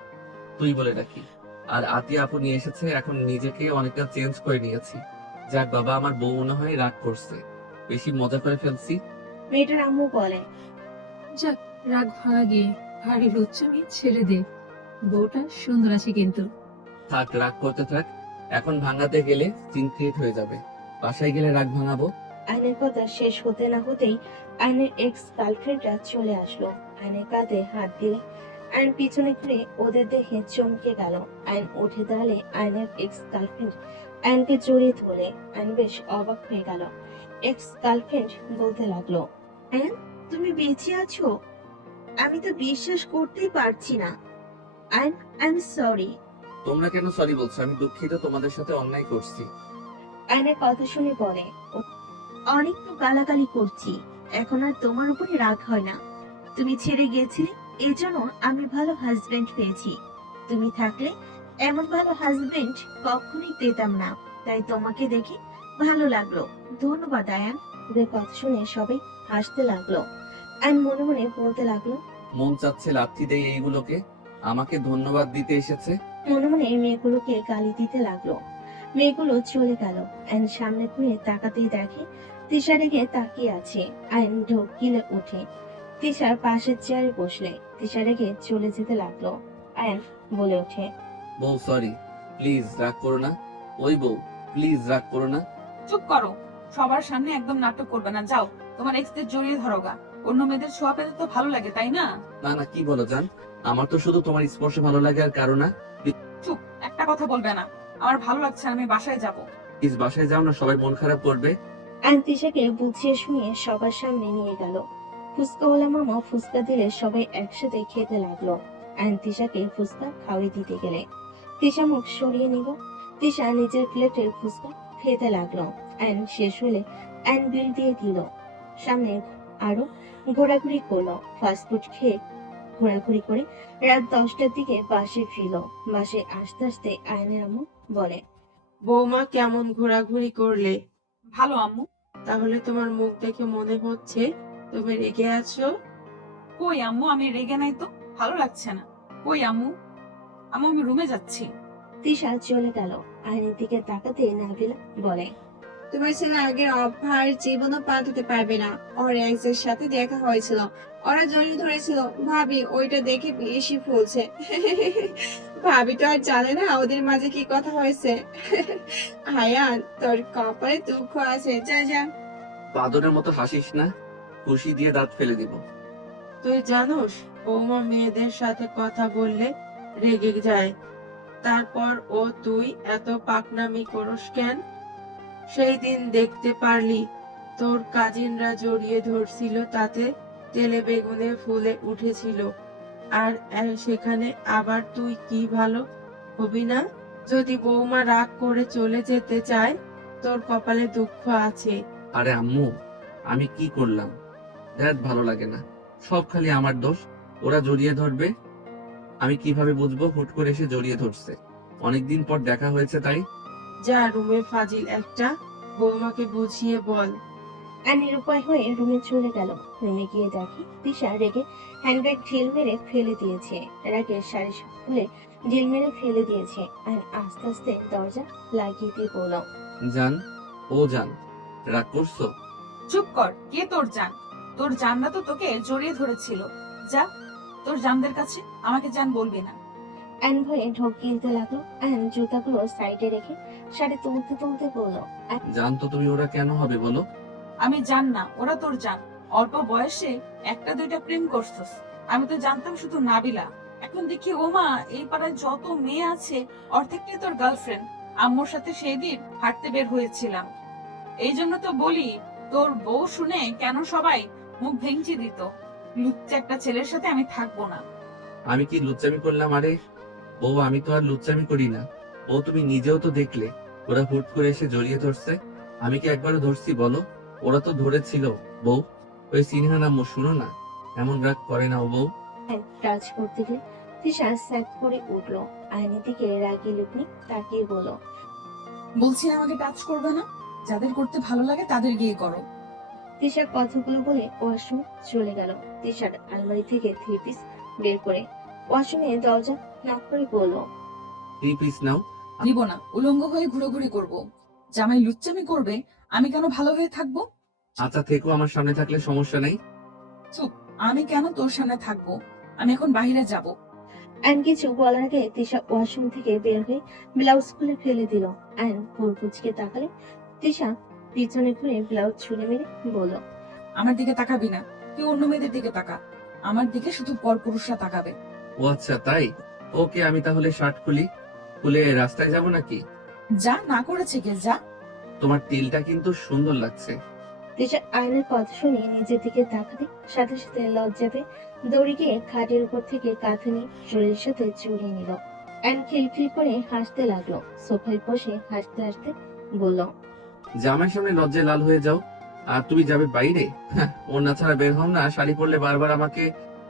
তুই বলে ডাকি। আর আতিয়া আপু নিয়ে এসেছে, এখন নিজেকে অনেকটা চেঞ্জ করে নিয়েছি। যাক বাবা, আমার বউ মনে হয় রাগ করছে, বেশি মজা করে ফেলছি। মেয়েটার আম্মু বলে, যাক, রাগ ভাঙা গিয়ে ভারী লুচ্চমি ছেড়ে দে, বউটা সুন্দর আছে কিন্তু। থাক, রাগ করতে থাক, এখন ভাঙাতে গেলে সিন ক্রিয়েট হয়ে যাবে। বাসায় গেলে রাগ ভাঙাবো। আইনের কথা শেষ হতে না হতেই আইনের এক্স গার্লফ্রেন্ডরা চলে আসলো। আইনের কাঁধে হাত দিলে আইন পিছনে ঘুরে ওদের দেখে চমকে গেল। আইন উঠে দাঁড়ালে আইনের এক্স গার্লফ্রেন্ড আইনকে জড়িয়ে ধরে। আইন বেশ অবাক হয়ে গেল। এক্স গার্লফ্রেন্ড বলতে লাগলো, আইন তুমি বেঁচে আছো? আমি তো বিশ্বাস করতেই পারছি না। আইন আই এম সরি। তোমরা কেন সরি বলছো? আমি দুঃখিত, তোমাদের সাথে অন্যায় করছি। আইনের কথা শুনে বলে, অনেক তো গালাগালি করছি, এখন আর তোমার উপরে রাগ হয় না। তুমি ছেড়ে গিয়েছিলে, এজন্য আমি ভালো হাজবেন্ড পেয়েছি। তুমি থাকলে এমন ভালো হাজবেন্ড কখনোই পেতাম না, তাই তোমাকে দেখে ভালো লাগলো। ধন্যবাদ আয়ান। ওদের কথা শুনে সবাই হাসতে লাগলো। আয়ান মনে মনে বলতে লাগলো, মন চাচ্ছে লাথি দেই এইগুলোকে, আমাকে ধন্যবাদ দিতে এসেছে। মনে মনে মেয়েগুলোকে গালি দিতে লাগলো। মেয়েগুলো চলে গেল। আইন সামনে ঘুরে তাকাতেই দেখে তিশা রেগে তাকিয়ে আছে। আইন ঢোক গিলে উঠে তিশার পাশের চেয়ারে বসলে। তিশা রেগে চলে যেতে লাগলো। আইন বলে ওঠে, বউ সরি, প্লিজ রাগ করো না। ওই বউ, প্লিজ রাগ করো না। চুপ করো, সবার সামনে একদম নাটক করবে না। যাও, তোমার এক্সদের জড়িয়ে ধরোগা। অন্য মেয়েদের ছোঁয়া পেতে তো ভালো লাগে, তাই না? না না, কি বলো জান, আমার তো শুধু তোমার স্পর্শ ভালো লাগে আর কারো না। চুপ, একটা কথা বলবে না। আমার ভালো লাগছে না, আমি বাসায় যাব। প্লিজ বাসায় যাও না, সবাই মন খারাপ করবে। আইন তিশাকে বুঝিয়ে শুনিয়ে সবার সামনে নিয়ে গেল। ফুচকাওয়ালা মামা ফুচকা দিলে সবাই একসাথে খেতে লাগলো। আইন তিশাকে ফুচকা খাওয়াই দিতে গেলে তিশা মুখ সরিয়ে নিল। তিশা নিজের প্লেটের ফুচকা খেতে লাগলো। আইন শেষ হলে আইন বিল দিয়ে দিল। সামনে আরো ঘোরাঘুরি করলো। ফাস্টফুড খেয়ে ঘোরাঘুরি করে রাত 10টার দিকে বাসে ফিরল। বাসে আসতে আসতে আইনের আম্মু বলে, বৌমা কেমন ঘোরাঘুরি করলে? ভালো আম্মু। তাহলে তোমার মুখ দেখে মনে হচ্ছে তুমি রেগে আছো। কই আম্মু, আমি রেগে নাই তো, ভালো লাগছে না। কই আম্মু? আম্মু আমি রুমে যাচ্ছি। তিশা চলে গেল। আইনের দিকে তাকাতে নাবিলা বলে, তোমার ছেলে আগের অভ্যাস জীবনও পাল্টাতে পারবে না। ওর এক্সের সাথে দেখা হয়েছিল, ওরা জড়িয়ে ধরেছিল। ভাবি ওইটা দেখে বেশি ফুলছে। ভাবি তো আর জানে না ওদের মাঝে কি কথা হয়েছে। আয়ান, তোর কপালে দুঃখ আছে, যা যা। বাদরের মতো হাসিস না, খুশি দিয়ে দাঁত ফেলে দিব। তুই জানোস বৌমা মেয়েদের সাথে কথা বললে রেগে যায়, তারপর ও তুই এত পাকনামি করস কেন? সেই দিন দেখতে পারলি তোর কাজিনরা জড়িয়ে ধরছিল, তাতে তেলে বেগুনে ফুলে উঠেছিল। আর সেখানে আবার তুই কি ভালো হবি না? যদি বৌমা রাগ করে চলে যেতে চায়, তোর কপালে দুঃখ আছে। আরে আম্মু, আমি কি করলাম? দেখ ভালো লাগে না, সব খালি আমার দোষ। ওরা জড়িয়ে ধরবে, আমি কিভাবে বুঝবো? হুট করে এসে জড়িয়ে ধরছে, অনেকদিন পর দেখা হয়েছে তাই। যা রুমে ফাজিল একটা, বৌমাকে বুঝিয়ে বল। আইনের উপায় হয়ে রুমে চলে গেল। রুমে গিয়ে দেখে তিশা রেগে হ্যান্ডব্যাগ ঢিল মেরে ফেলে দিয়েছে। রাগে শাড়ি খুলে ঢিল মেরে ফেলে দিয়েছে। আর আস্তে আস্তে দরজা লাগিয়ে দিয়ে বলল, জান, ও জান, রাগ করছো? চুপ কর, কে তোর জান? তোর জানরা তো তোকে জড়িয়ে ধরেছিল। যা তোর জানদের কাছে, আমাকে জান বলবি না। আইন ভয়ে ঢোক গিলতে লাগলো। আইন জুতাগুলো সাইডে রেখে শাড়ি তুলতে তুলতে বলল, জান তো তুমি, ওরা কেন হবে বলো? আমি জান না, ওরা তোর জান। অল্প বয়সে একটা দুইটা প্রেম করছস। আমি তো জানতাম শুধু নাবিলা, এখন দেখি ওমা এই পাড়ায় যত মেয়ে আছে অর্ধেকটাই তোর গার্লফ্রেন্ড। আম্মুর সাথে সেই দিন হাঁটতে বের হয়েছিলাম, এই জন্য তো বলি তোর বউ শুনে কেন সবাই মুখ ভেঙচি দিত। লুচ্চা একটা ছেলের সাথে আমি থাকবো না। আমি কি লুচ্চামি করলাম? আরে বউ, আমি তো আর লুচ্চামি করি না। ও তুমি নিজেও তো দেখলে, ওরা হুট করে এসে জড়িয়ে ধরছে। আমি কি একবারও ধরছি বলো? ওরা তো ধরেছিল। বউ, ওই সিনহা নাম্মু, শুনো না, এমন রাগ করে না ও বউ। টাচ করতে গিয়ে তিশা স্যাক করে উঠলো। আয়নের দিকে রাগি লুক নিয়ে তাকিয়ে বলল, বলছি না আমাকে টাচ করবে না, যাদের করতে ভালো লাগে তাদের গিয়ে করো। তিশা কথাগুলো বলে ওয়াশরুম চলে গেল। তিশার আলমারি থেকে 3 পিস বের করে ওয়াশরুমে দরজা নক করে বলল, 3 পিস নাও। নিব না, উলঙ্গ হয়ে ঘুরোঘুরি করব। জামাই লুচ্চামি করবে, আমি কেন ভালো হয়ে থাকবো? আচ্ছা থেকো, আমার সামনে থাকলে সমস্যা নেই। চুপ, আমি কেন তোর সামনে থাকবো? আমি এখন বাইরে যাব। অ্যান কিছু বলার আগে তিশা ওয়াশরুম থেকে বের হয়ে ব্লাউজ খুলে ফেলে দিল। অ্যান কুচকে তাকালে তিশা পিছনে ঘুরে ব্লাউজ ছুঁড়ে মেরে বলল, আমার দিকে তাকাবি না, তুই অন্য মেয়েদের দিকে তাকা। আমার দিকে শুধু পরপুরুষরা তাকাবে। ও আচ্ছা তাই? ওকে, আমি তাহলে শার্ট খুলে রাস্তায় যাব নাকি? যা, না করেছে কে, যা। তোমার তিলটা কিন্তু সুন্দর লাগছে। তিশা আয়নের কথা শুনে নিজের দিকে তাকাতে সাথে সাথে লজ্জা পেয়ে দৌড়ে গিয়ে খাটের উপর থেকে কাঁথে নিয়ে শরীরের সাথে জড়িয়ে নিল। অ্যান খিলখিল করে হাসতে লাগলো। সোফায় বসে হাসতে হাসতে বলল, জামাই সামনে লজ্জায় লাল হয়ে যাও, আর তুমি যাবে বাইরে? ওড়না ছাড়া বের হও না, শাড়ি পরলে বারবার আমাকে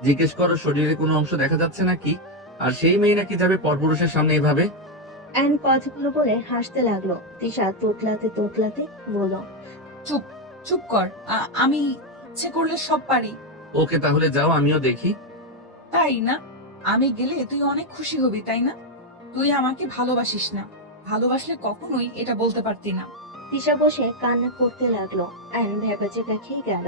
জিজ্ঞেস করো শরীরে কোনো অংশ দেখা যাচ্ছে নাকি? আর সেই মেয়ে নাকি যাবে পরপুরুষের সামনে এভাবে? অ্যান কথাগুলো বলে হাসতে লাগলো। তিশা তোতলাতে তোতলাতে বলল, চুপ চুপ কর, আমি ইচ্ছে করলে সব পারি। ওকে তাহলে যাও, আমিও দেখি। তাই না? আমি গেলে তুই অনেক খুশি হবি, তাই না? তুই আমাকে ভালোবাসিস না, ভালোবাসলে কখনোই এটা বলতে পারতি না। তিশা বসে কান্না করতে লাগলো। অ্যান ভেবাচেকা খেয়ে গেল।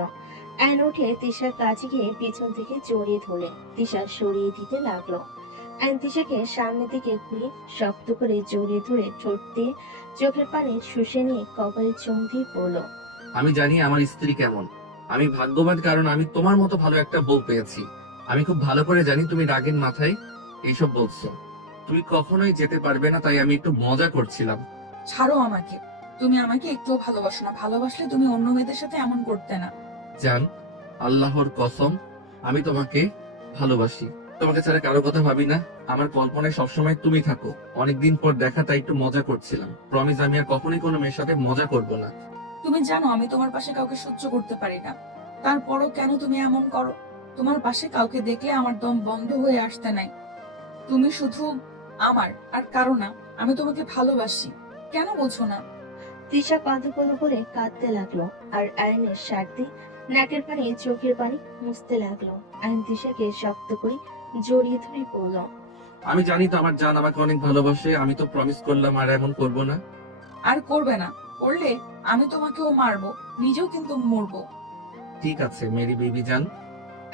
অ্যান উঠে তিশার কাছে গিয়ে পিছন থেকে জড়িয়ে ধরলে তিশা সরিয়ে দিতে লাগলো। অ্যান তিশাকে সামনের দিকে ঘুরিয়ে শক্ত করে জড়িয়ে ধরে ঠোঁট দিয়ে চোখের পানি শুষে নিয়ে কপালে চুম দিয়ে পড়লো, আমি জানি আমার স্ত্রী কেমন। আমি ভাগ্যবান, কারণ আমি তোমার মতো ভালো একটা বউ পেয়েছি। আমি খুব ভালো করে জানি তুমি রাগের মাথায় এইসব বলছো। তুমি কখনোই যেতে পারবে না, তাই আমি একটু মজা করছিলাম। ছাড়ো আমাকে, তুমি আমাকে একটুও ভালোবাসো না। ভালোবাসলে তুমি অন্য মেয়েদের সাথে এমন করতে না। জান, আল্লাহর কসম, আমি তোমাকে ভালোবাসি। তোমাকে ছাড়া কারো কথা ভাবি না। আমার কল্পনায় সবসময় তুমি থাকো। অনেকদিন পর দেখা, তাই একটু মজা করছিলাম। প্রমিস, আমি আর কখনোই কোনো মেয়ের সাথে মজা করব না। তুমি জানো আমি তোমার পাশে কাউকে সহ্য করতে পারি না, তারপরও কেন তুমি এমন করো? তোমার পাশে কাউকে দেখলে আমার দম বন্ধ হয়ে আসতে নাই। তুমি শুধু আমার, আর কারো না। আমি তোমাকে ভালোবাসি, কেন বোঝো না? তিশা কথাগুলো বলে কাঁদতে লাগলো। আর আয়নের শার্ট দিয়ে নাকের পানি চোখের পানি মুছতে লাগলো। আয়ন তিশাকে শক্ত করে জড়িয়ে ধরে পড়ল, আমি জানি তো আমার জান আমাকে অনেক ভালোবাসে। আমি তো প্রমিস করলাম আর এমন করব না। আর করবে না, করলে আমি তোমাকেও মারবো, নিজেও কিন্তু মরবো। ঠিক আছে মেরি বেবি জান।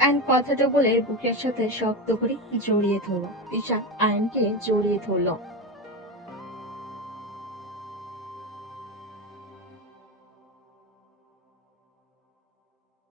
আয়ন কথাটা বলে বুকের সাথে শক্ত করে জড়িয়ে ধরলো। তিশা আয়নকে জড়িয়ে ধরলো।